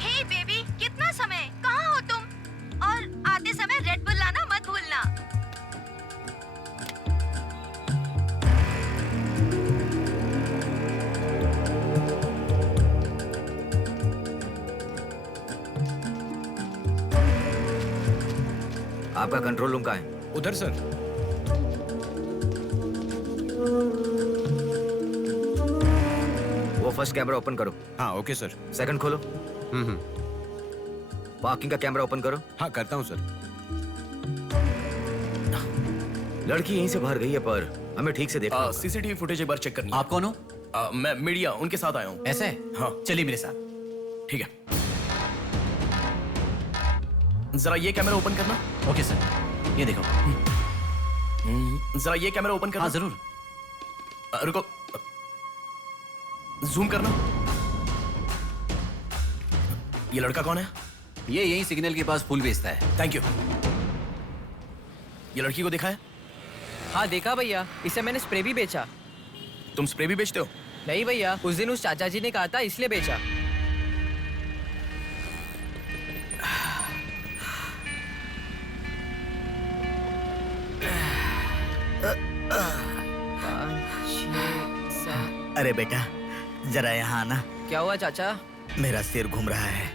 Hey baby, कितना समय? कहाँ हो तुम? और आते समय रेड बुल लाना मत भूलना। आपका कंट्रोल रूम कहाँ है? उधर सर। वो फर्स्ट कैमरा ओपन करो। हाँ ओके सर। सेकंड खोलो। पार्किंग का कैमरा ओपन करो। हाँ करता हूँ सर। लड़की यहीं से बाहर गई है, पर हमें ठीक से देखना होगा। सीसीटीवी फुटेज एक बार चेक करनी है। आप कौन हो? मैं मीडिया, उनके साथ आया हूँ। ऐसे? हाँ। चलिए मेरे साथ। ठीक है। जरा ये कैमरा ओपन करना। ओके सर, ये देखो। जरा ये कैमरा ओपन करना। हाँ जरूर। रुको, जूम करना। ये लड़का कौन है? ये यही सिग्नल के पास फूल बेचता है। Thank you. ये लड़की को देखा है? हाँ देखा भैया, इसे मैंने स्प्रे भी बेचा। तुम स्प्रे भी बेचते हो? नहीं भैया, उस दिन उस चाचा जी ने कहा था इसलिए बेचा। अरे बेटा, जरा यहाँ आना। क्या हुआ चाचा? मेरा सिर घूम रहा है।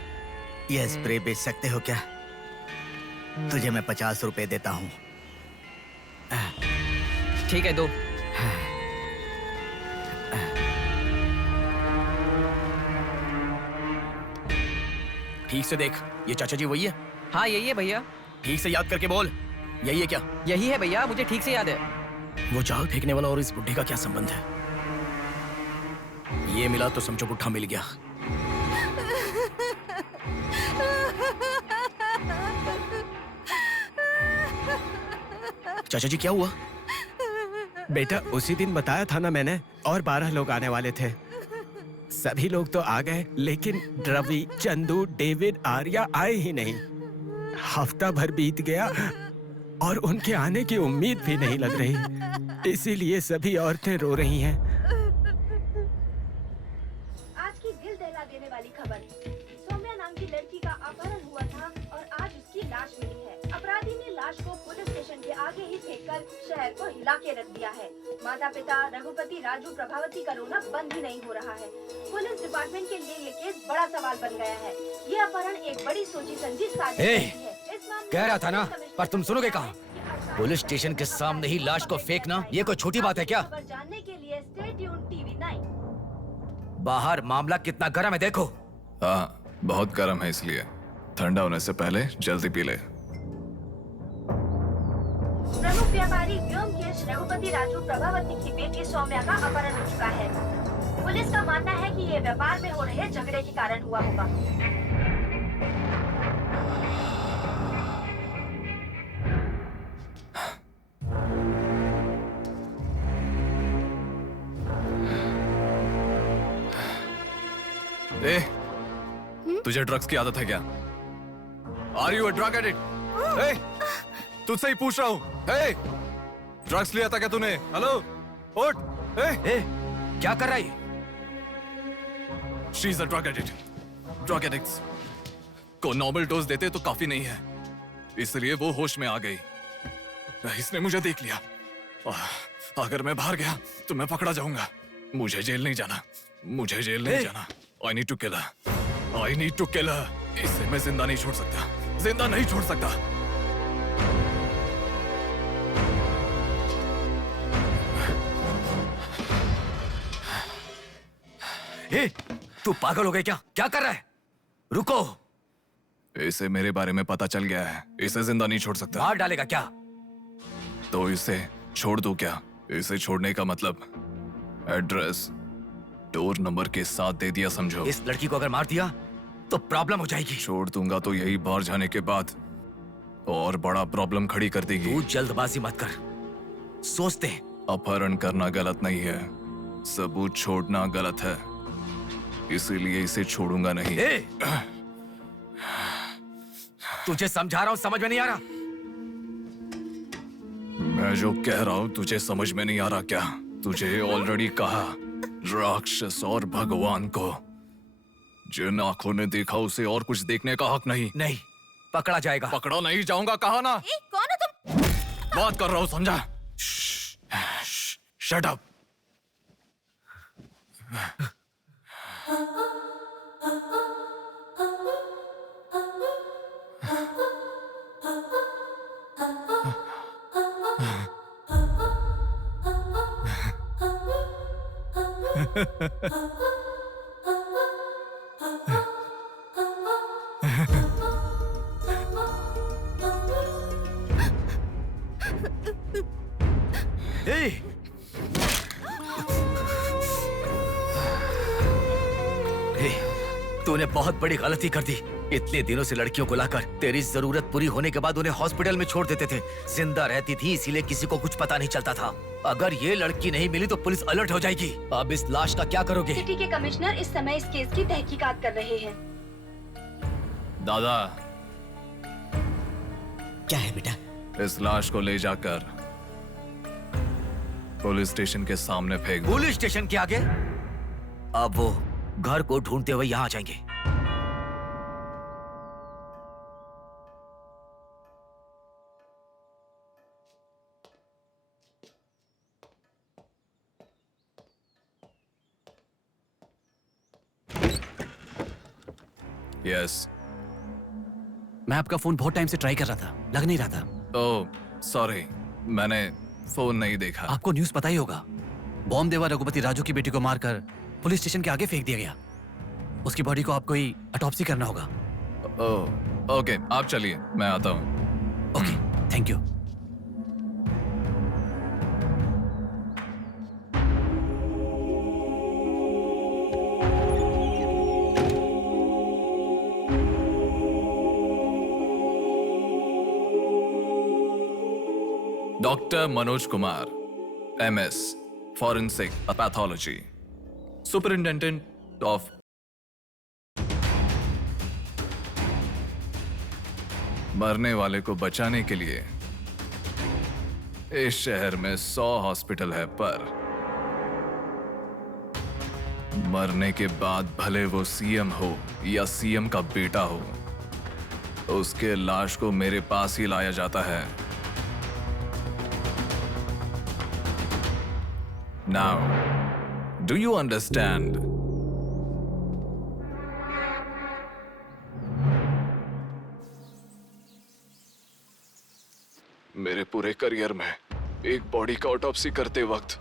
यह स्प्रे बेच सकते हो क्या? तुझे मैं 50 रुपए देता हूँ। ठीक है, दो। ठीक से देख, ये चाचा जी वही है? हाँ यही है भैया। ठीक से याद करके बोल, यही है क्या? यही है भैया, मुझे ठीक से याद है। वो जाल फेंकने वाला और इस बुड्ढे का क्या संबंध है? ये मिला तो समझो पुट्ठा मिल गया। चाचा जी क्या हुआ? बेटा उसी दिन बताया था ना मैंने, और 12 लोग आने वाले थे। सभी लोग तो आ गए, लेकिन रवि, चंदू, डेविड, आर्या आए ही नहीं। हफ्ता भर बीत गया और उनके आने की उम्मीद भी नहीं लग रही। इसीलिए सभी औरतें रो रही हैं। आज की दिल दहला देने वाली खबर, सौम्या नाम की लड़की का अपहरण हुआ था और आज उसकी लाश मिली है। अपराधी ने लाश को पुलिस स्टेशन के आगे ही फेंककर शहर को हिला के रख दिया है। माता पिता रघुपति, राजू, प्रभावती का रोना बंद ही नहीं हो रहा है। पुलिस डिपार्टमेंट के लिए ये केस बड़ा सवाल बन गया है। ये अपहरण एक बड़ी सोची समझी साजिश है। कह रहा था ना, पर तुम सुनोगे कहाँ? पुलिस स्टेशन के सामने ही लाश को फेंकना, ये कोई छोटी बात है क्या? खबर जानने के लिए स्टे ट्यून्ड टीवी 9। बाहर मामला कितना गर्म है देखो। हाँ, बहुत गर्म है, इसलिए ठंडा होने से पहले जल्दी पी ले। प्रमुख व्यापारी व्योमकेश रघुपति राजू प्रभावती की बेटी सौम्या का अपहरण हो चुका है। पुलिस का मानना है कि ये व्यापार में हो रहे झगड़े के कारण हुआ होगा। ए, तुझे ड्रग्स की आदत है क्या? Are you a drug addict? ए, तुझसे ही पूछ रहा हूँ। ए, ड्रग्स लिया था क्या तूने? हेलो, उठ। ए, क्या कर रहा है? She is a drug addict. Drug addicts को नॉर्मल डोज देते तो काफी नहीं है, इसलिए वो होश में आ गई। इसने मुझे देख लिया। अगर मैं बाहर गया तो मैं पकड़ा जाऊंगा। मुझे जेल नहीं जाना, मुझे जेल नहीं जाना। I need to kill her. I need to kill her. इसे मैं जिंदा नहीं छोड़ सकता, जिंदा नहीं छोड़ सकता। ए, तू पागल हो गया क्या? क्या कर रहा है? रुको। इसे मेरे बारे में पता चल गया है, इसे जिंदा नहीं छोड़ सकता। मार डालेगा क्या? तो इसे छोड़ दूं क्या? इसे छोड़ने का मतलब एड्रेस, डोर नंबर के साथ दे दिया, समझो। इस लड़की को अगर मार दिया तो प्रॉब्लम हो जाएगी। छोड़ दूंगा तो यही बाहर जाने के बाद और बड़ा प्रॉब्लम खड़ी कर देगी। तू जल्दबाजी मत कर, सोचते हैं। अपहरण करना गलत नहीं है, सबूत छोड़ना गलत है, इसीलिए इसे छोड़ूंगा नहीं। तुझे समझा रहा हूं, समझ में नहीं आ रहा? मैं जो कह रहा हूं तुझे समझ में नहीं आ रहा क्या? तुझे ऑलरेडी कहा, राक्षस और भगवान को जिन आंखों ने देखा उसे और कुछ देखने का हक नहीं। नहीं, पकड़ा जाएगा। पकड़ा नहीं जाऊंगा, कहा ना। कौन हो तुम? बात कर रहा हूं, समझा? Shut up. तूने बहुत बड़ी गलती कर दी। इतने दिनों से लड़कियों को लाकर तेरी जरूरत पूरी होने के बाद उन्हें हॉस्पिटल में छोड़ देते थे। जिंदा रहती थी इसीलिए किसी को कुछ पता नहीं चलता था। अगर ये लड़की नहीं मिली तो पुलिस अलर्ट हो जाएगी। अब इस लाश का क्या करोगे? सिटी के कमिश्नर इस समय इस केस की तहकीकात कर रहे हैं। दादा, क्या है बेटा? इस लाश को ले जाकर पुलिस स्टेशन के सामने फेंक दो। पुलिस स्टेशन के आगे? अब वो घर को ढूंढते हुए यहाँ आ जाएंगे। यस। मैं आपका फोन बहुत टाइम से ट्राई कर रहा था, लग नहीं रहा था। ओह, सॉरी, मैंने फोन नहीं देखा। आपको न्यूज़ पता ही होगा, बॉम्ब देवा रघुपति राजू की बेटी को मारकर पुलिस स्टेशन के आगे फेंक दिया गया। उसकी बॉडी को आपको ही ऑटोप्सी करना होगा। ओके, आप चलिए, मैं आता हूँ। Okay, thank you. Doctor Manoj Kumar, MS, Forensic Pathology, Superintendent of मरने वाले को बचाने के लिए इस शहर में 100 हॉस्पिटल है, पर मरने के बाद भले वो CM हो या CM का बेटा हो, उसके लाश को मेरे पास ही लाया जाता है। Now, do you understand? मेरे पूरे करियर में एक बॉडी का ऑटोप्सी करते वक्त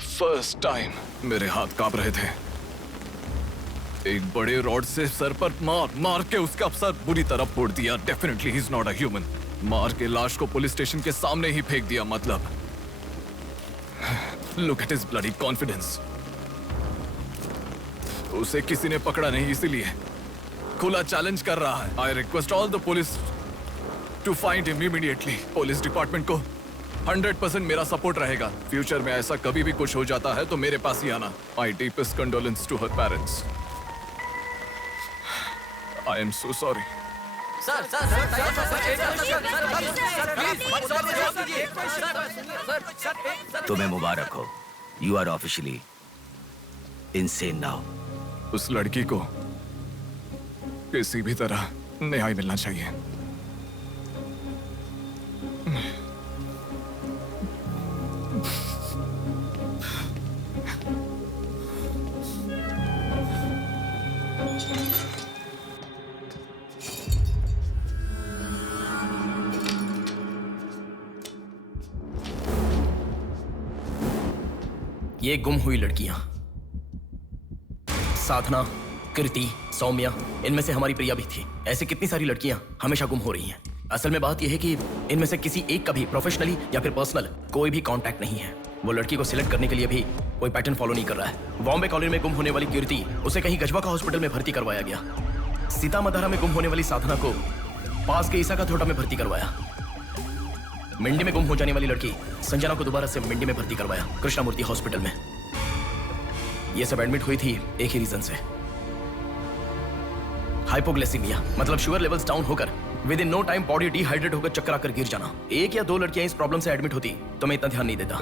फर्स्ट टाइम मेरे हाथ कांप रहे थे। एक बड़े रॉड से सर पर मार के उसका सर बुरी तरह फोड़ दिया। Definitely he is not a human. मार के लाश को पुलिस स्टेशन के सामने ही फेंक दिया। मतलब look at his bloody confidence. उसे किसी ने पकड़ा नहीं, इसीलिए खुला चैलेंज कर रहा है। I request all the police to find him immediately. Police department को 100% मेरा सपोर्ट रहेगा। फ्यूचर में ऐसा कभी भी कुछ हो जाता है तो मेरे पास ही आना। My deepest condolence to her parents. I am so sorry. तुम्हें मुबारक हो, you are officially insane now. उस लड़की को किसी भी तरह न्याय मिलना चाहिए। ये गुम हुई लड़कियां साधना, कृति, सौम्या, इनमें से हमारी प्रिया भी थी। ऐसे कितनी सारी लड़कियां हमेशा गुम हो रही हैं। असल में बात यह है कि इनमें से किसी एक का भी प्रोफेशनली या फिर पर्सनल कोई भी कांटेक्ट नहीं है। वो लड़की को सिलेक्ट करने के लिए भी कोई पैटर्न फॉलो नहीं कर रहा है। बॉम्बे कॉलोनी में गुम होने वाली कीर्ति, उसे कहीं गजवा का हॉस्पिटल में भर्ती करवाया गया। सीतामढ़ी में गुम होने वाली साधना को पास के ईसा का थोड़ा में भर्ती करवाया। मिंडी में गुम हो जाने वाली लड़की संजना को दोबारा से मिंडी में भर्ती करवाया, कृष्णामूर्ति हॉस्पिटल में। ये सब एडमिट हुई थी एक ही रीजन से, हाइपोग्लाइसीमिया, मतलब शुगर लेवल्स डाउन होकर within no time body dehydrate होकर चक्कर आकर गिर जाना। एक या दो लड़कियां इस प्रॉब्लम से एडमिट होती तो मैं इतना ध्यान नहीं देता,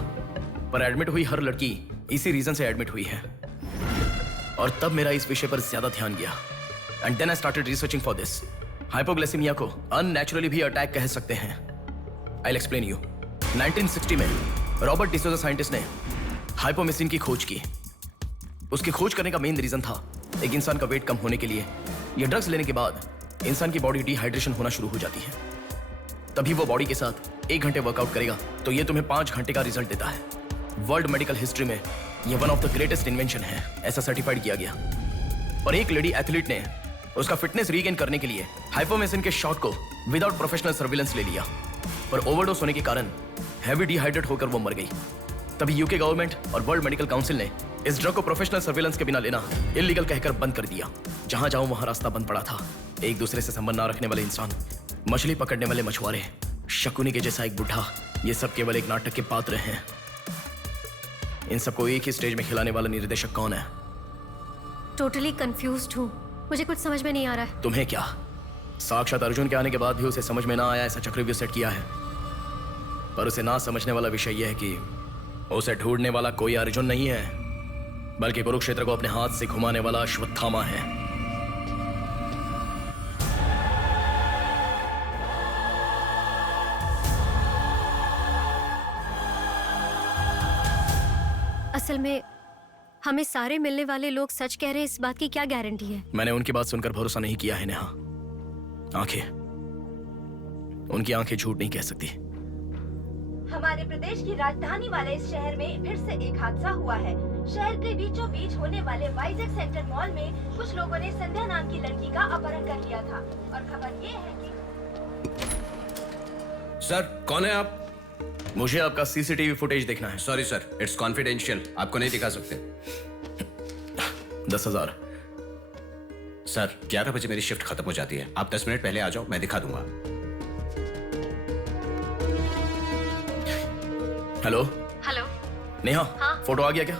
पर एडमिट हुई हर लड़की इसी रीजन से एडमिट हुई है। और तब मेरा इस विषय पर ज्यादा ध्यान गया and then I started researching for this. Hypoglycaemia को अननेचुरली भी अटैक कह सकते हैं। I'll explain you. 1960 में रॉबर्ट डिसोजा साइंटिस्ट ने हाइपोमेसिन की खोज की। उसकी खोज करने का मेन रीजन था एक इंसान का वेट कम होने के लिए ये ड्रग्स लेने के बाद इंसान की बॉडी डिहाइड्रेशन होना शुरू हो जाती है। तभी वो बॉडी के साथ 1 घंटे वर्कआउट करेगा तो ये तुम्हें 5 घंटे का रिजल्ट देता है। वर्ल्ड मेडिकल हिस्ट्री में ये one of the greatest invention है, ऐसा सर्टिफाइड किया गया। और एक लेडी एथलीट ने उसका फिटनेस रीगेन करने के लिए हाइपोमेसिन के शॉट को विदाउट प्रोफेशनल सर्विलेंस ले लिया, पर ओवरडोज होने के कारण हैवी डिहाइड्रेट होकर वो मर गई। तभी यूके गवर्नमेंट और वर्ल्ड मेडिकल काउंसिल ने इस ड्रग को प्रोफेशनल सर्विलेंस के बिना लेना इलीगल कहकर बंद कर दिया। जहां जाओ वहां रास्ता बंद पड़ा था। एक दूसरे से संबंध ना रखने वाले इंसान, मछली पकड़ने वाले मछुआरे, शकुनी के जैसा एक बुढ़ा, ये सब केवल एक नाटक के पात्र हैं। इन सबको एक ही स्टेज में खिलाने वाला निर्देशक कौन है? टोटली कंफ्यूज्ड हूँ, मुझे कुछ समझ में नहीं आ रहा है। तुम्हें क्या? साक्षात अर्जुन के आने के बाद भी उसे समझ में ना आया ऐसा चक्रव्यूह सेट किया है। पर उसे ना समझने वाला विषय यह है कि उसे ढूंढने वाला कोई अर्जुन नहीं है, बल्कि कुरुक्षेत्र को अपने हाथ से घुमाने वाला अश्वत्थामा है। असल में हमें सारे मिलने वाले लोग सच कह रहे हैं, इस बात की क्या गारंटी है? मैंने उनकी बात सुनकर भरोसा नहीं किया है नेहा। आंखें, उनकी आंखें झूठ नहीं कह सकती। हमारे प्रदेश की राजधानी वाले इस शहर में फिर से एक हादसा हुआ है। शहर के बीचों बीच होने वाले वाइजैक सेंटर मॉल में कुछ लोगों ने संध्या नाम की लड़की का अपहरण कर लिया था और खबर ये है कि सर, कौन है आप? मुझे आपका सीसीटीवी फुटेज देखना है। सॉरी सर, इट्स कॉन्फिडेंशियल, आपको नहीं दिखा सकते। 10,000। सर, 11 बजे मेरी शिफ्ट खत्म हो जाती है, आप 10 मिनट पहले आ जाओ, मैं दिखा दूंगा। Hello hello. नेहा, हाँ? फोटो आ गया क्या?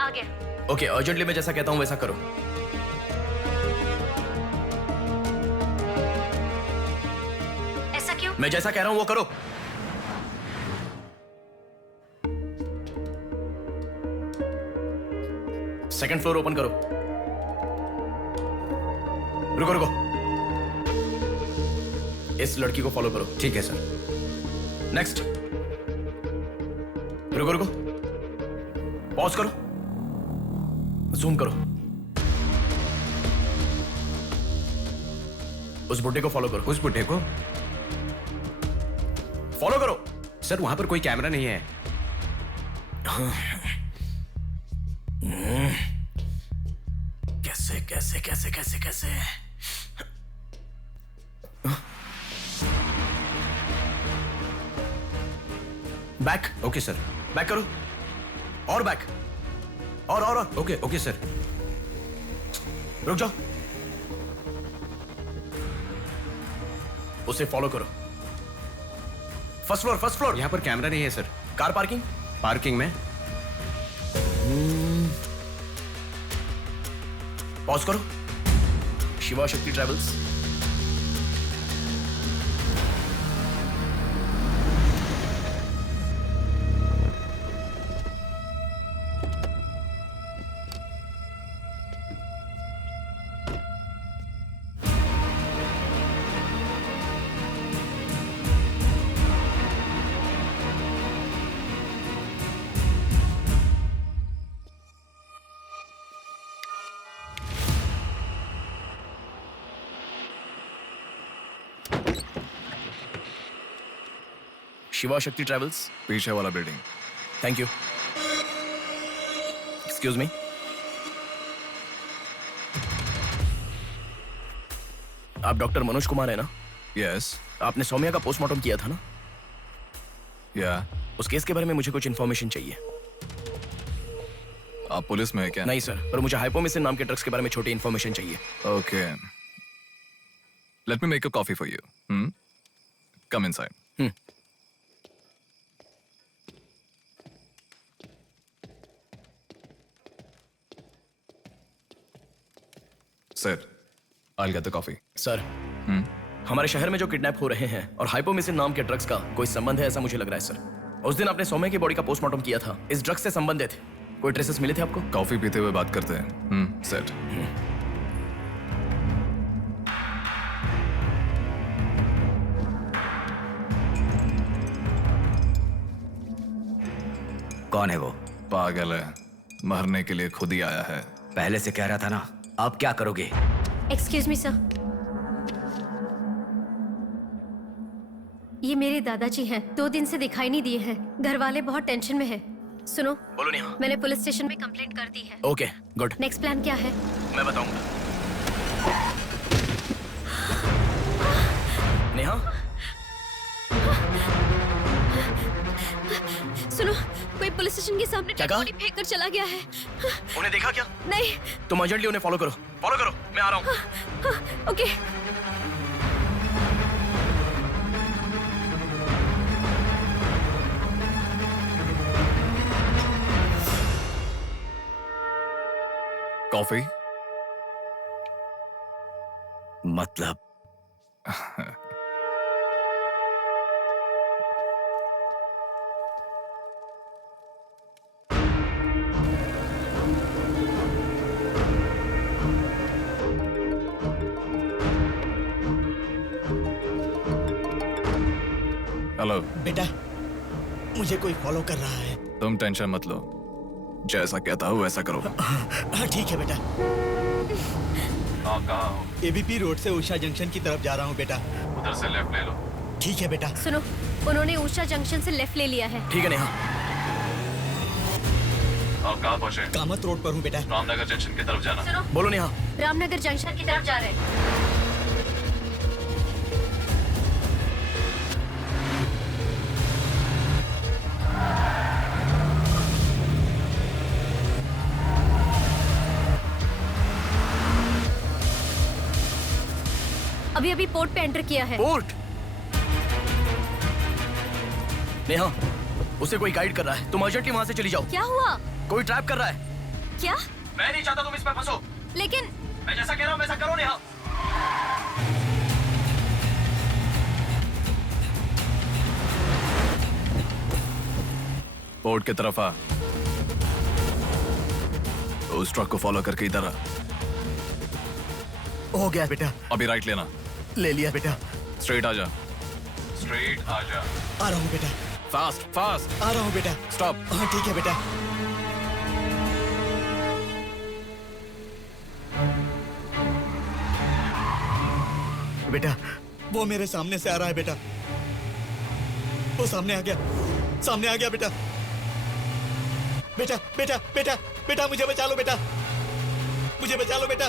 आ गया। ओके, अर्जेंटली मैं जैसा कहता हूँ वैसा करो। ऐसा क्यों? मैं जैसा कह रहा हूँ वो करो। सेकंड फ्लोर ओपन करो। रुको रुको, इस लड़की को फॉलो करो। ठीक है सर। नेक्स्ट। रुको रुको, पॉज करो, जूम करो। उस बुड्ढे को फॉलो करो। उस बुड्ढे को फॉलो करो। सर, वहां पर कोई कैमरा नहीं है। कैसे कैसे कैसे कैसे कैसे? बैक। Okay sir. बैक करो, और बैक, और ओके ओके सर। रुक जाओ, उसे फॉलो करो। First floor, first floor. यहाँ पर कैमरा नहीं है सर। Car parking. पार्किंग में। पॉज करो। शिवा शक्ति ट्रैवल्स। शिवा शक्ति ट्रैवल्स। पीछे वाला building. Thank you. Excuse me. आप डॉक्टर मनोज कुमार है ना? यस। आपने सौम्या का पोस्टमार्टम किया था ना? या। उस केस के बारे में मुझे कुछ इन्फॉर्मेशन चाहिए। आप पुलिस में है क्या? नहीं सर, पर मुझे हाइपोमिसिन नाम के ड्रग्स के बारे में छोटी इन्फॉर्मेशन चाहिए। Okay, let me make a coffee for you. Come inside. Sir, I'll get the coffee. Sir, हमारे शहर में जो किडनैप हो रहे हैं और हाइपोमिसिन नाम के ड्रग्स का कोई संबंध है ऐसा मुझे लग रहा है सर। उस दिन आपने सौम्या की बॉडी का पोस्टमार्टम किया था, इस ड्रग्स से संबंधित कोई ट्रेसेस मिले थे आपको? कॉफी पीते हुए बात करते हैं। सेट। कौन है वो? पागल है, मरने के लिए खुद ही आया है। पहले से कह रहा था ना। आप क्या करोगे? एक्सक्यूज मी सर, ये मेरे दादाजी हैं। 2 दिन से दिखाई नहीं दिए हैं। घर वाले बहुत टेंशन में हैं। सुनो। बोलो नेहा। मैंने पुलिस स्टेशन में कंप्लेंट कर दी है। Okay, good. नेक्स्ट प्लान क्या है? मैं बताऊंगा। नेहा, सुनो, कोई पुलिस स्टेशन के सामने क्या कहा? बॉडी फेंक कर चला गया है। उन्हें देखा क्या? नहीं। तुम अर्जेंटली उन्हें फॉलो करो। फॉलो करो, मैं आ रहा हूँ। हाँ, ओके। कॉफी? मतलब हेलो बेटा, मुझे कोई फॉलो कर रहा है। तुम टेंशन मत लो, जैसा कहता हूँ वैसा करो। हाँ ठीक है बेटा। कहाँ हो? एबीपी रोड से उषा जंक्शन की तरफ जा रहा हूँ बेटा। उधर से लेफ्ट ले लो, ठीक है बेटा। सुनो, उन्होंने उषा जंक्शन से लेफ्ट ले लिया है। ठीक है नेहा। आप कहाँ पहुँचे? कामत रोड पर हूँ बेटा। रामनगर जंक्शन की तरफ जाना। सुनो, बोलो नेहा। रामनगर जंक्शन की तरफ जा रहे हैं। अभी अभी पोर्ट पे एंटर किया है। पोर्ट? नेहा, उसे कोई गाइड कर रहा है, तुम अर्जेंटली वहां से चली जाओ। क्या हुआ? कोई ट्रैप कर रहा है। क्या? मैं नहीं चाहता तुम इसमें फंसो। लेकिन मैं जैसा कह रहा हूँ वैसा करो नेहा। पोर्ट की तरफ आ। उस ट्रक को फॉलो करके इधर आ। हो गया बेटा। अभी राइट लेना। ले लिया बेटा। स्ट्रेट आ जा। स्ट्रेट आ जा। आ रहा हूँ बेटा। Fast fast. आ रहा हूँ बेटा। स्टॉप। हाँ ठीक है बेटा। बेटा वो मेरे सामने से आ रहा है बेटा। वो सामने आ गया, सामने आ गया बेटा। बेटा बेटा बेटा बेटा मुझे बचा लो बेटा, मुझे बचा लो बेटा।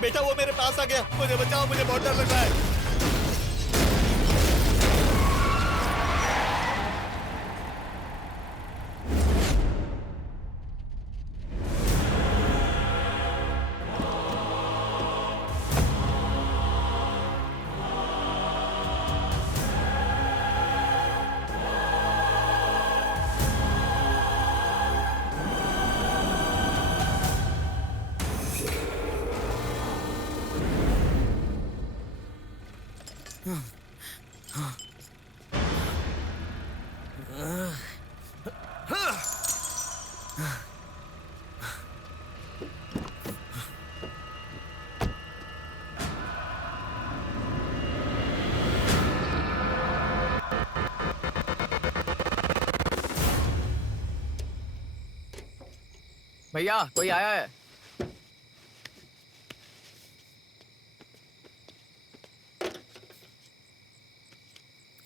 बेटा वो मेरे पास आ गया, मुझे बचाओ, मुझे बहुत डर लग रहा है। भैया कोई आया है।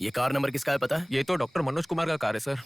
ये कार नंबर किसका है पता है? ये तो डॉक्टर मनोज कुमार का कार है sir.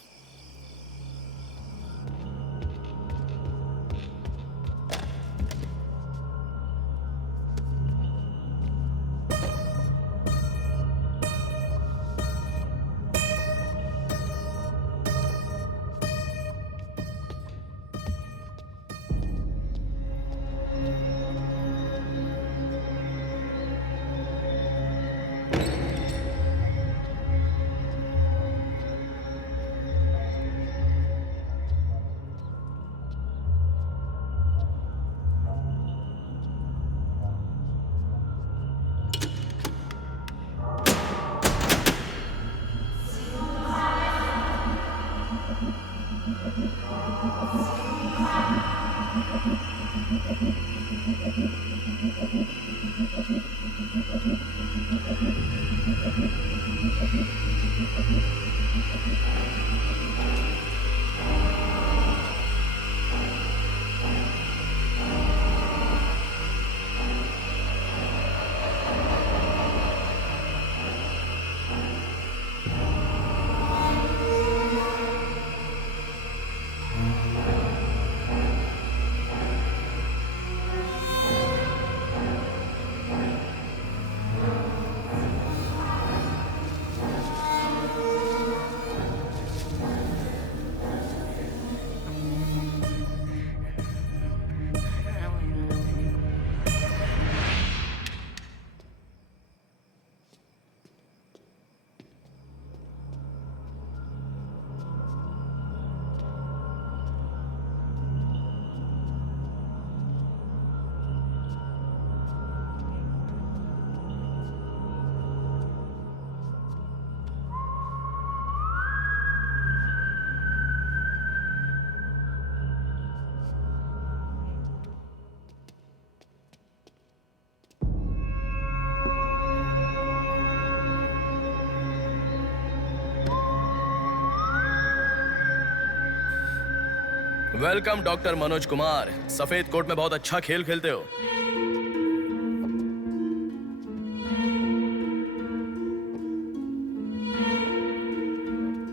Welcome doctor Manoj Kumar. सफेद कोट में बहुत अच्छा खेल खेलते हो।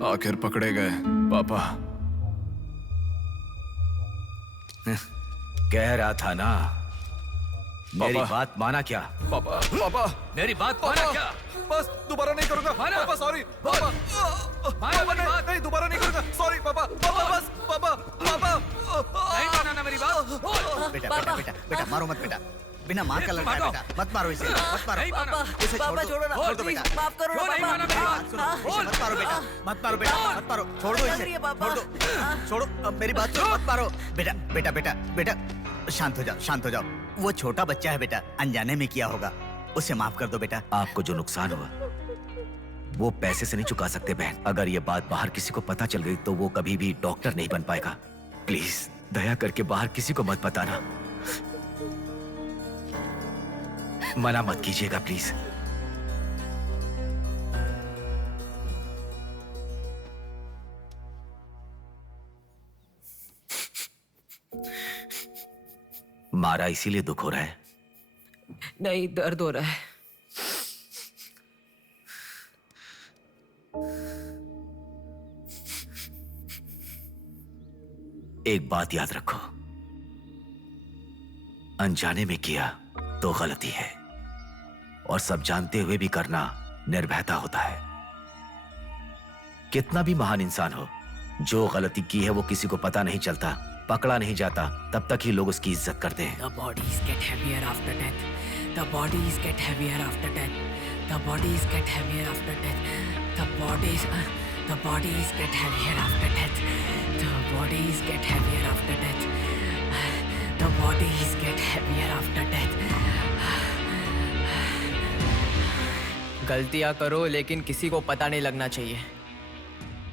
आखिर पकड़े गए पापा। कह रहा था ना, मेरी पापा। बात माना क्या? पापा पापा मेरी बात माना क्या? बस दोबारा नहीं करूंगा पापा, सॉरी पापा। पापा नहीं दोबारा नहीं करूंगा, सॉरी पापा। पापा बस पापा पापा नहीं माना ना मेरी बात। बेटा बेटा बेटा बेटा मारो मत बेटा, बिना मार का लड़का है बेटा, मत मारो इसे, मत मारो इसे, छोड़ दो, छोड़ दो बेटा, माफ करो ना नहीं माना मेरी बात सुनो, इसे मत मारो बेटा, मत मारो बेटा, मत मारो, छोड़ दो इसे, छोड़ दो, छोड़ो, अब मेरी बात सुनो, मत मारो बेटा बेटा बेटा बेटा, शांत हो जाओ, शांत हो जाओ। वो छोटा बच्चा है बेटा, अनजाने में किया होगा, उसे माफ कर दो बेटा। आपको जो नुकसान हुआ वो पैसे से नहीं चुका सकते बहन। अगर ये बात बाहर किसी को पता चल गई तो वो कभी भी डॉक्टर नहीं बन पाएगा। प्लीज दया करके बाहर किसी को मत बताना, मना मत कीजिएगा प्लीज। मारा इसीलिए दुख हो रहा है? नहीं, दर्द हो रहा है। एक बात याद रखो, अनजाने में किया तो गलती है, और सब जानते हुए भी करना निर्भयता होता है। कितना भी महान इंसान हो, जो गलती की है वो किसी को पता नहीं चलता, पकड़ा नहीं जाता, तब तक ही लोग उसकी इज्जत करते हैं। The bodies get heavier after death. The bodies get heavier after death. The bodies get heavier after death. The bodies get heavier after death. The bodies get heavier after death. The bodies get heavier after death. गलतियां करो लेकिन किसी को पता नहीं लगना चाहिए,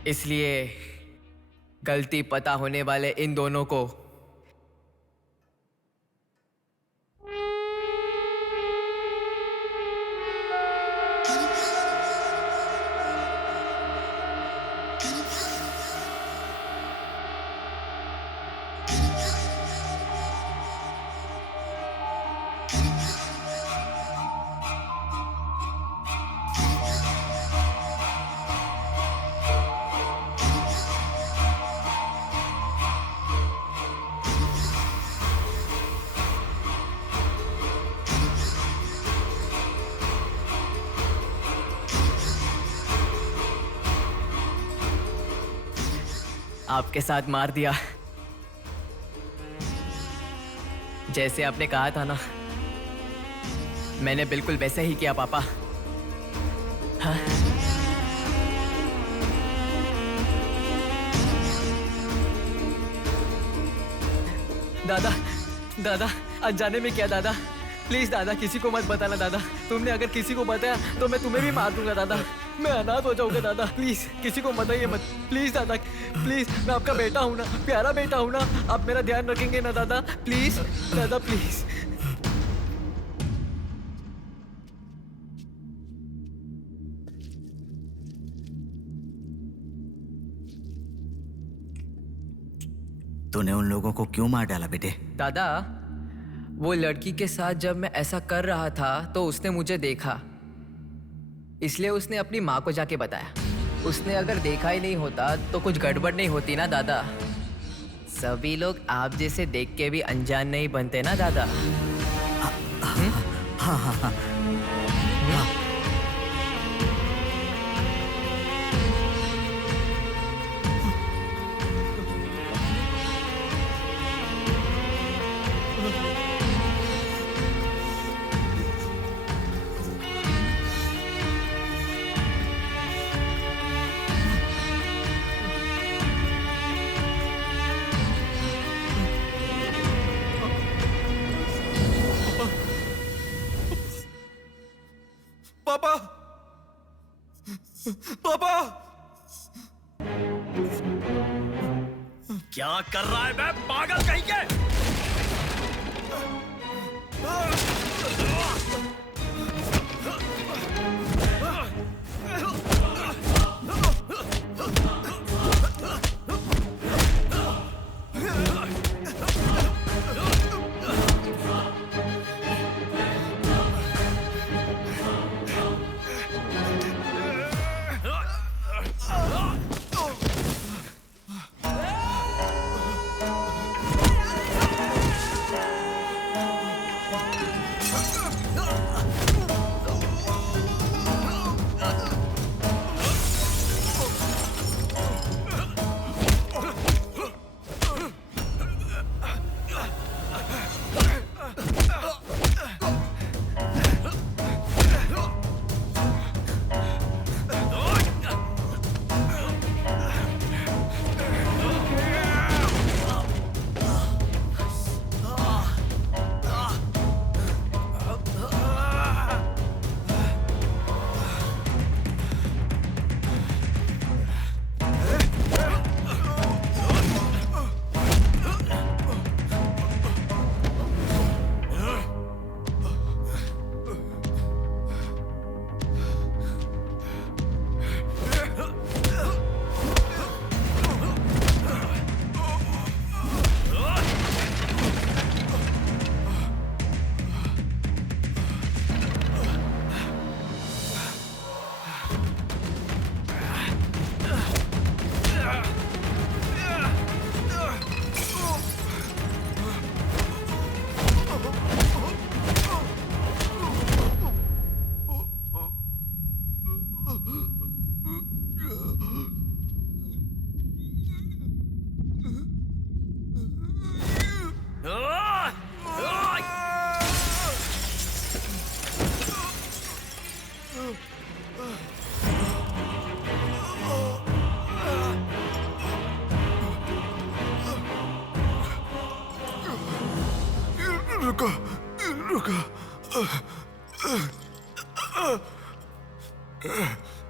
इसलिए गलती पता होने वाले इन दोनों को आपके साथ मार दिया, जैसे आपने कहा था ना, मैंने बिल्कुल वैसे ही किया पापा। हाँ? दादा दादा अनजाने में किया दादा, प्लीज दादा किसी को मत बताना दादा, तुमने अगर किसी को बताया तो मैं तुम्हें भी मार दूंगा दादा, मैं अनाथ हो जाऊंगा दादा, प्लीज किसी को बताइए मत, प्लीज दादा प्लीज, मैं आपका बेटा हूं ना, प्यारा बेटा हूं ना, आप मेरा ध्यान रखेंगे ना दादा, प्लीज दादा प्लीज। तूने उन लोगों को क्यों मार डाला बेटे? दादा वो लड़की के साथ जब मैं ऐसा कर रहा था तो उसने मुझे देखा, इसलिए उसने अपनी माँ को जाके बताया। उसने अगर देखा ही नहीं होता तो कुछ गड़बड़ नहीं होती ना दादा। सभी लोग आप जैसे देख के भी अनजान नहीं बनते ना दादा। हाँ हाँ हाँ पापा पापा क्या कर रहा है बे पागल कहीं के?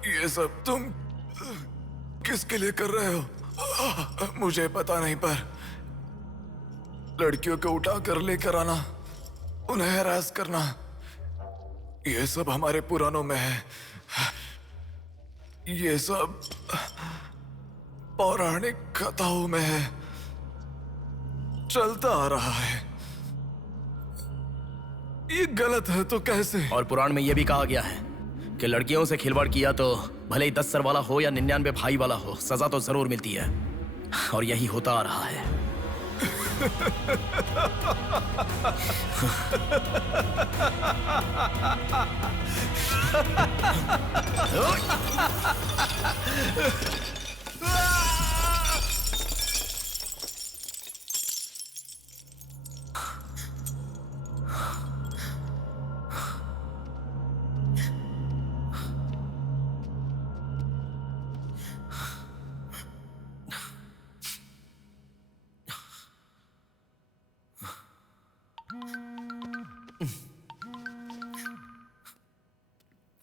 ये सब तुम किसके लिए कर रहे हो? मुझे पता नहीं, पर लड़कियों को उठा कर लेकर आना, उन्हें हैरास करना, ये सब हमारे पुराणों में है। ये सब पौराणिक कथाओं में है, चलता आ रहा है। ये गलत है तो कैसे? और पुराण में यह भी कहा गया है कि लड़कियों से खिलवाड़ किया तो भले ही 10 सर वाला हो या 99 भाई वाला हो, सजा तो जरूर मिलती है। और यही होता आ रहा है।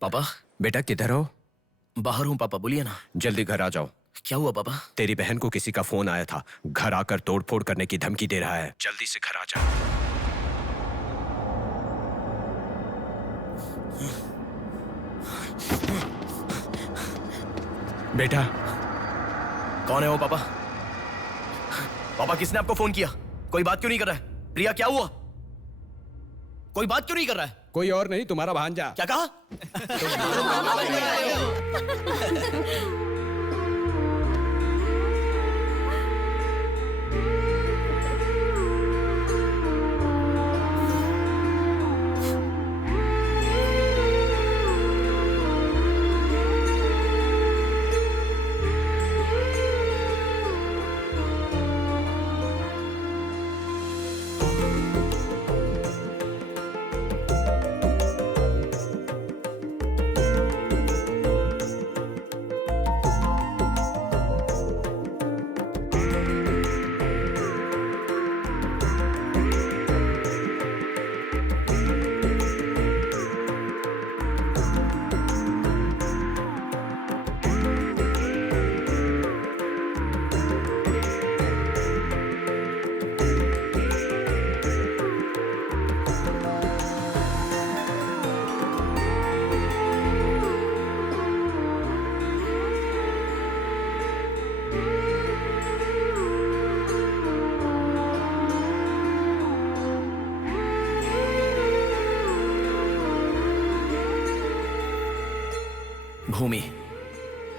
पापा। बेटा किधर हो? बाहर हूँ पापा, बोलिए ना। जल्दी घर आ जाओ। क्या हुआ पापा? तेरी बहन को किसी का फोन आया था, घर आकर तोड़फोड़ करने की धमकी दे रहा है। जल्दी से घर आ जा। बेटा। कौन है वो पापा? पापा किसने आपको फोन किया? कोई बात क्यों नहीं कर रहा है? प्रिया क्या हुआ? कोई बात क्यों नहीं कर रहा है? कोई और नहीं, तुम्हारा भांजा। क्या कहा?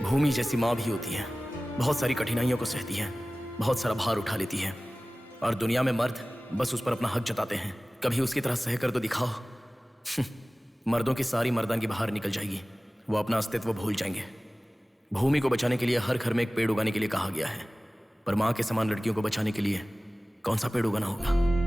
भूमि जैसी माँ भी होती है, बहुत सारी कठिनाइयों को सहती है, बहुत सारा भार उठा लेती है। और दुनिया में मर्द बस उस पर अपना हक जताते हैं। कभी उसकी तरह सह कर तो दिखाओ। मर्दों की सारी मर्दानगी बाहर निकल जाएगी, वो अपना अस्तित्व भूल जाएंगे। भूमि को बचाने के लिए हर घर में एक पेड़ उगाने के लिए कहा गया है, पर माँ के समान लड़कियों को बचाने के लिए कौन सा पेड़ उगाना होगा?